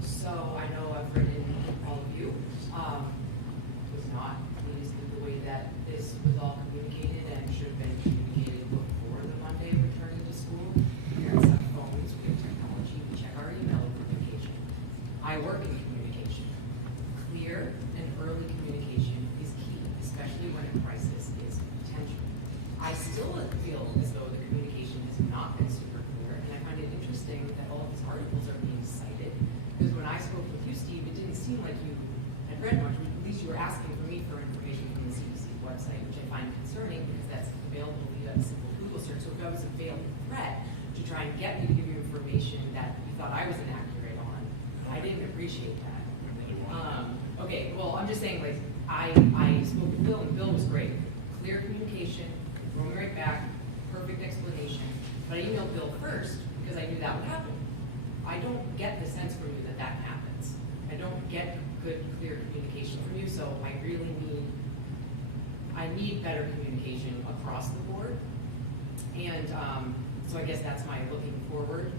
So I know I've written all of you. Was not pleased with the way that this was all communicated and should have been communicated before the Monday returning to school. Parents have phones, we have technology, we check our email communication. I work in communication. Clear and early communication is key, especially when a crisis is potential. I still feel as though the communication has not been super clear, and I find it interesting that all of these articles are being cited. Because when I spoke with you, Steve, it didn't seem like you had read much that was a veiled threat to try and get me to give you information that you thought I was inaccurate on. I didn't appreciate that. Okay, well, I'm just saying, like, I spoke with Bill, and Bill was great. Clear communication, wrote me right back, perfect explanation. But I emailed Bill first because I knew that would happen. I don't get the sense from you that that happens. I don't get good, clear communication from you, so I really need better communication across the board. And so I guess that's my looking forward.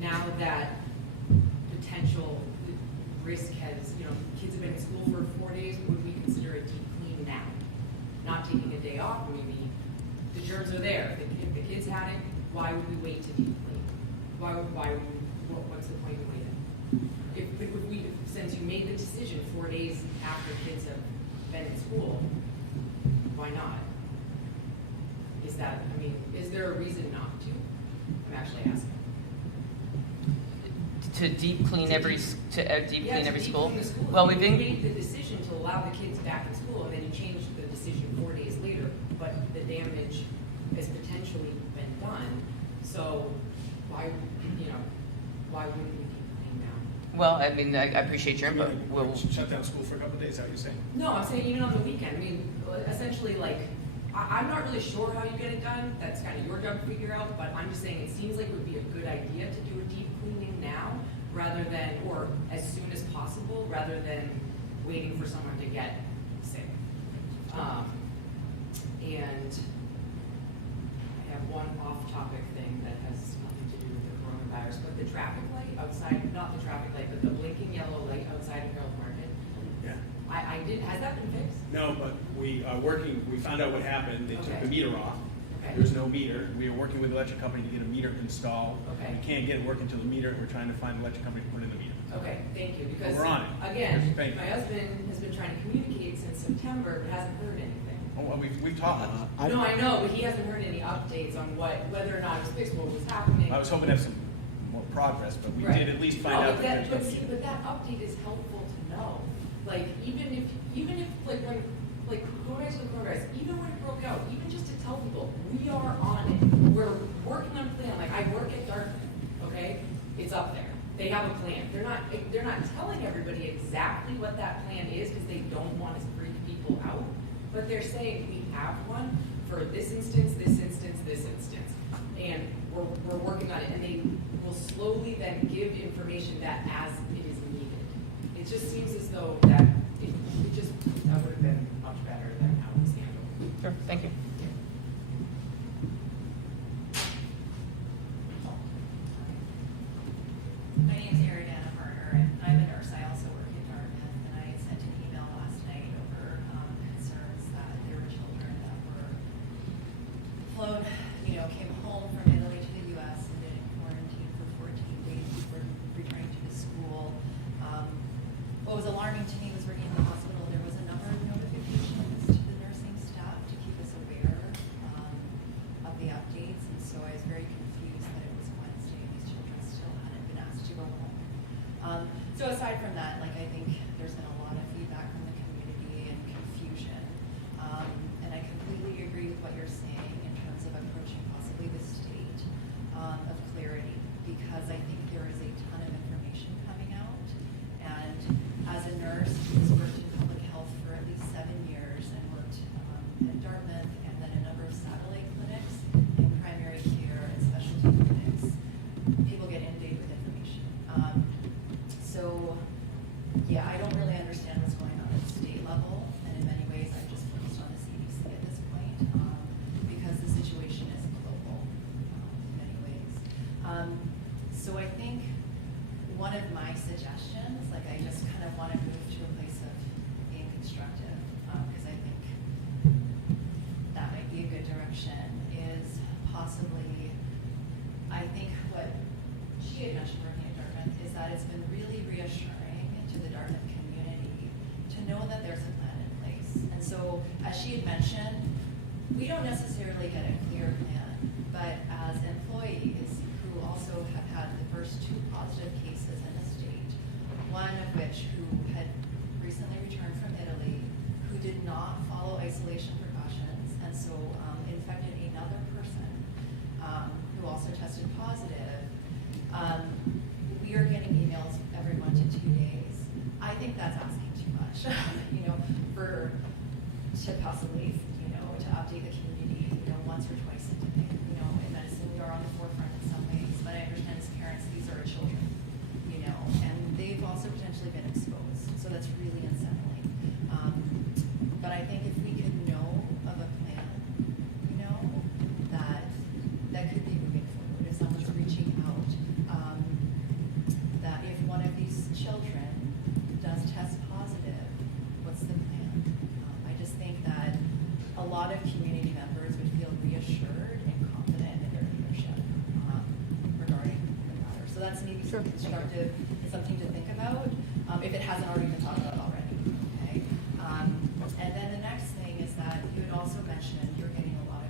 Now that potential risk has, kids have been in school for 4 days, would we consider a deep clean now? Not taking a day off, maybe the germs are there. If the kids had it, why would we wait to deep clean? What's the point of waiting? Since you made the decision 4 days after kids have been in school, why not? Is there a reason not to? I'm actually asking. To deep clean every school? Clean the school. Well, you made the decision to allow the kids back in school, and then you changed the decision 4 days later, but the damage has potentially been done. So why wouldn't we keep cleaning now? Well, I appreciate your input. We'll shut down school for a couple of days, is that what you're saying? No, I'm saying even on the weekend. Essentially, I'm not really sure how you get it done. That's kind of your job to figure out, but I'm just saying it seems like it would be a good idea to do a deep cleaning now, or as soon as possible, rather than waiting for someone to get sick. And I have one off-topic thing that has nothing to do with the coronavirus, but the traffic light outside, not the traffic light, but the blinking yellow light outside of Harold Market. Yeah. Has that been fixed? No, but we are working, we found out what happened. They took Okay. the meter off. Okay. There's no meter. We are working with the electric company to get a meter installed. Okay. We can't get it working until the meter, we're trying to find an electric company to put in the meter. Okay, thank you, because, we're on it. again, Thank you. my husband has been trying to communicate since September, but hasn't heard anything. Oh, well, we've talked. No, I know, but he hasn't heard any updates on whether or not it's fixed, what was happening. I was hoping to have some more progress, but we Right. did at least find No, out but that that, there's no but see, meter. but that update is helpful to know. Like, even if, going back to the coronavirus, even when it broke out, even just to tell people, we are on it. We're working on a plan. Like, I work at Dartmouth, okay? It's up there. They have a plan. They're not telling everybody exactly what that plan is because they don't want to freak people out. But they're saying we have one for this instance, this instance, this instance. And we're working on it. And they will slowly then give information that as it is needed. It just seems as though that would have been much better than how it was handled. Sure, thank you. My name is Ariana Harder, and I'm a nurse. I also work at Dartmouth, and I sent an email last night over concerns that there were children that were flown, came home from Italy to the U.S. and been in quarantine for 14 days before returning to the school. What was alarming to me was working in the hospital, there was a number of notifications to the nursing staff to keep us aware of the updates, and so I was very confused that it was Wednesday and these children still hadn't been asked to go home. So aside from that, I think there's been a lot of feedback from the community and confusion, and I completely agree with what you're saying in terms of approaching possibly the state of clarity, because I think there is a ton of information coming out, and as a nurse who's worked in public health for at least 7 years and worked at Dartmouth and then a number of satellite clinics and primary care and specialty clinics, people get inundated with information. So, yeah, I don't really understand what's going on at the state level, and in many ways I'm just focused on the CDC at this point because the situation is global in many ways. So I think one of my suggestions, I just kind of want to move to a place of being constructive, because I think that might be a good direction, is possibly, I think what she had mentioned working at Dartmouth is that it's been really reassuring to the Dartmouth community to know that there's a plan in place. And so, as she had mentioned, we don't necessarily get a clear plan, but as employees who also have had the first 2 positive cases in the state, one of which who had recently returned from Italy, who did not follow isolation precautions, and so infected another another person who also tested positive, we are getting emails every 1 to 2 days. I think that's asking too much, to possibly, to update the community, once or twice a day. In medicine, we are on the forefront in some ways, but I understand as parents, these are our children, and they've also potentially been exposed. So that's really unsettling. But I think if we could know of a plan, that could be moving forward. If someone's reaching out, that if one of these children does test positive, what's the plan? I just think that a lot of community members would feel reassured and confident in their leadership regarding the matter. So that's maybe some constructive, something to think about if it hasn't already been talked about already. Okay. And then the next thing is that you had also mentioned you're getting a lot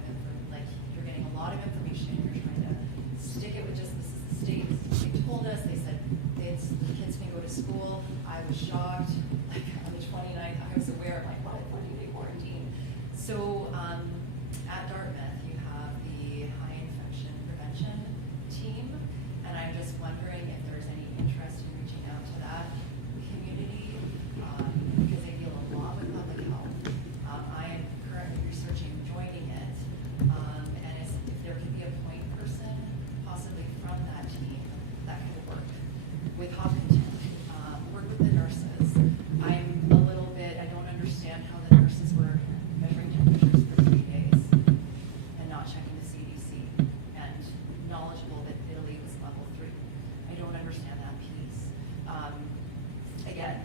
of information. You're trying to stick it with just this is the state. They told us. They said the kids can go to school. I was shocked. Like on the 29th, I was aware of what do they quarantine? So at Dartmouth, you have the high infection prevention team, and I'm just wondering if there's any interest in reaching out to that community because they deal a lot with public health. I am currently researching joining it, and if there could be a point person, possibly from that team, that could work with Hopkinton, work with the nurses. I don't understand how the nurses were measuring temperatures for 3 days and not checking the CDC and knowledgeable that Italy was level 3. I don't understand that piece. Again,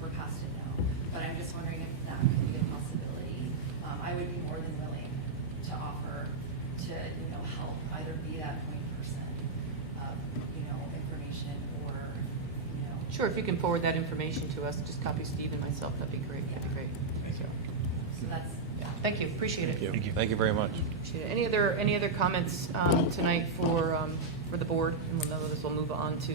we're past it now, but I'm just wondering if that could be a possibility. I would be more than willing to offer to, help either be that point person of, information or, Sure, if you can forward that information to us, just copy Steve and myself, that'd be great. That'd be great. So that's. Yeah, thank you, appreciate it. Thank you. Thank you very much. Appreciate it. Any other comments tonight for the board? And we'll know this. We'll move on to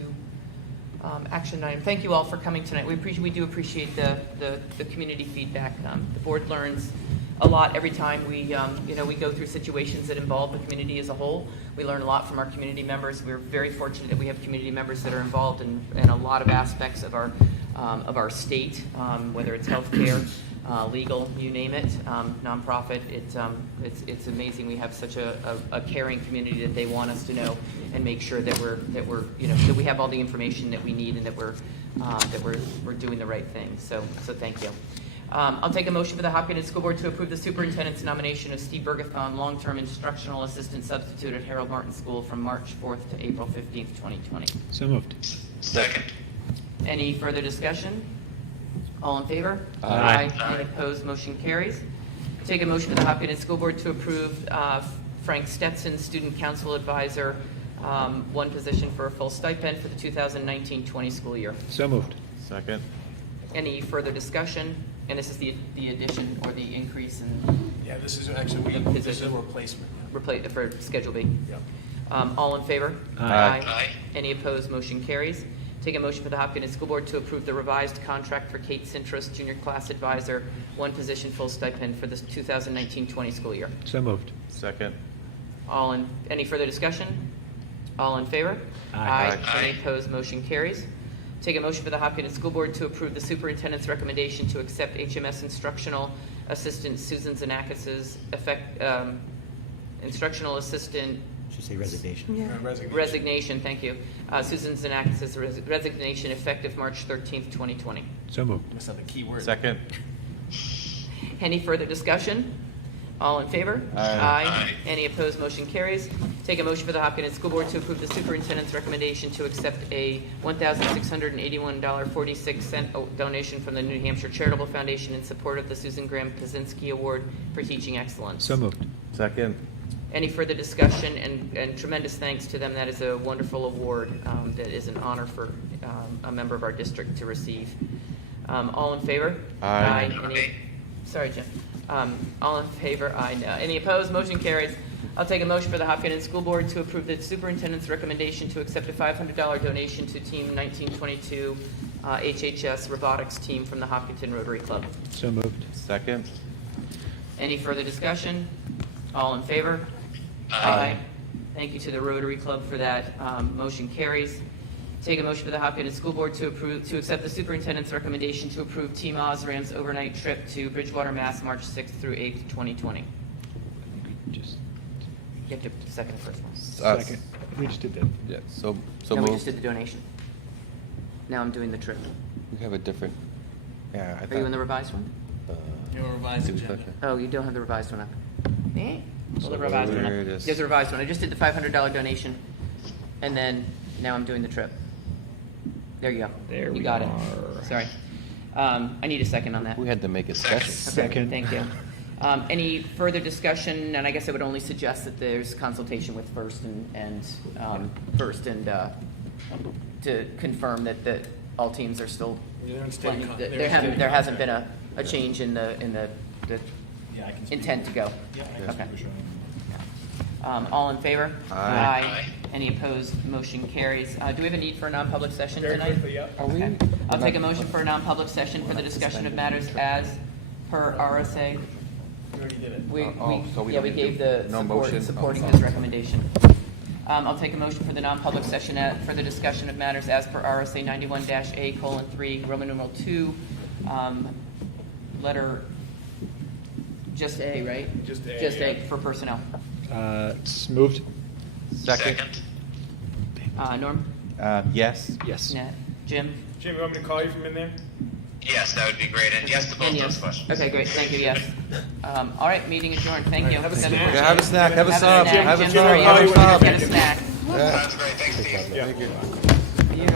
action item. Thank you all for coming tonight. We do appreciate the community feedback. The board learns a lot every time we go through situations that involve the community as a whole. We learn a lot from our community members. We're very fortunate that we have community members that are involved in a lot of aspects of our state, whether it's healthcare, legal, you name it, nonprofit. It's amazing. We have such a caring community that they want us to know and make sure that that we have all the information that we need and that we're doing the right thing. So thank you. I'll take a motion for the Hopkinton School Board to approve the superintendent's nomination of Steve Bergathon, long-term instructional assistant substitute at Harold Martin School from March 4th to April 15th, 2020. So moved. Second. Any further discussion? All in favor? Aye. Any opposed? Motion carries. Take a motion for the Hopkinton School Board to approve Frank Stetson, student council advisor, one position for a full stipend for the 2019-20 school year. So moved. Second. Any further discussion? And this is the addition or the increase in Yeah, this is actually, this is a replacement. for Schedule B. Yep. All in favor? Aye. Aye. Any opposed? Motion carries. Take a motion for the Hopkinton School Board to approve the revised contract for Kate Sintros, junior class advisor, one position, full stipend for the 2019-20 school year. So moved. Second. Any further discussion? All in favor? Aye. Any opposed? Motion carries. Take a motion for the Hopkinton School Board to approve the superintendent's recommendation to accept HMS instructional assistant Susan Zanakis's instructional assistant Should say resignation. resignation. Thank you. Susan Zanakis's resignation effective March 13th, 2020. So moved. Must have a key word. Second. Any further discussion? All in favor? Aye. Any opposed? Motion carries. Take a motion for the Hopkinton School Board to approve the superintendent's recommendation to accept a $1,681.46 donation from the New Hampshire Charitable Foundation in support of the Susan Graham Pazinski Award for Teaching Excellence. So moved. Second. Any further discussion? And tremendous thanks to them. That is a wonderful award that is an honor for a member of our district to receive. All in favor? Aye. Sorry, Jim. All in favor? Aye. No. Any opposed? Motion carries. I'll take a motion for the Hopkinton School Board to approve the superintendent's recommendation to accept a $500 donation to Team 1922 HHS robotics team from the Hopkinton Rotary Club. So moved. Second. Any further discussion? All in favor? Aye. Thank you to the Rotary Club for that. Motion carries. Take a motion for the Hopkinton School Board to accept the superintendent's recommendation to approve Team Osram's overnight trip to Bridgewater, Mass, March 6th through 8th, 2020. You have to second the first one. Second. We just did that. Yeah, so No, we moved. just did the donation. Now I'm doing the trip. We have a different, yeah. Are you in the revised one? Your revised agenda. Oh, you don't have the revised one up. Eh? Pull the revised one up. There it is. There's a revised one. I just did the $500 donation, and then now I'm doing the trip. There you go. There you we got are. it. Sorry. I need a second on that. We had to make it special. Second. Thank you. Any further discussion? And I guess I would only suggest that there's consultation with First and to confirm that all teams are still. There hasn't been a change in the Yeah, I can speak. intent to go. Yeah, I can Okay. speak for sure. All in favor? Aye. Any opposed? Motion carries. Do we have a need for a non-public session Very tonight? quickly, yep. Are we? Okay. I'll take a motion for a non-public session for the discussion of matters as per RSA. You already did it. So we Yeah, don't we need gave to- the no support, motion? supporting Oh, his recommendation. I'll take a motion for the non-public session for the discussion of matters as per RSA 91-A:3, Roman numeral 2, letter, just A, right? Just A, Just A yeah. for personnel. It's moved. Second. Norm? Yes. Yes. Nat? Jim? Jim, you want me to call you from in there? Yes, that would be great. And yes to both And those yes. questions. Okay, great. Thank you. Yes. All right. Meeting adjourned. Thank you. Have a Seven snack. fourteen. Yeah, have a snack, have a sub, snack. have a Jim, sub, how are you? have a sub. Get a snack. Sounds great. Thanks, Steve. Yeah.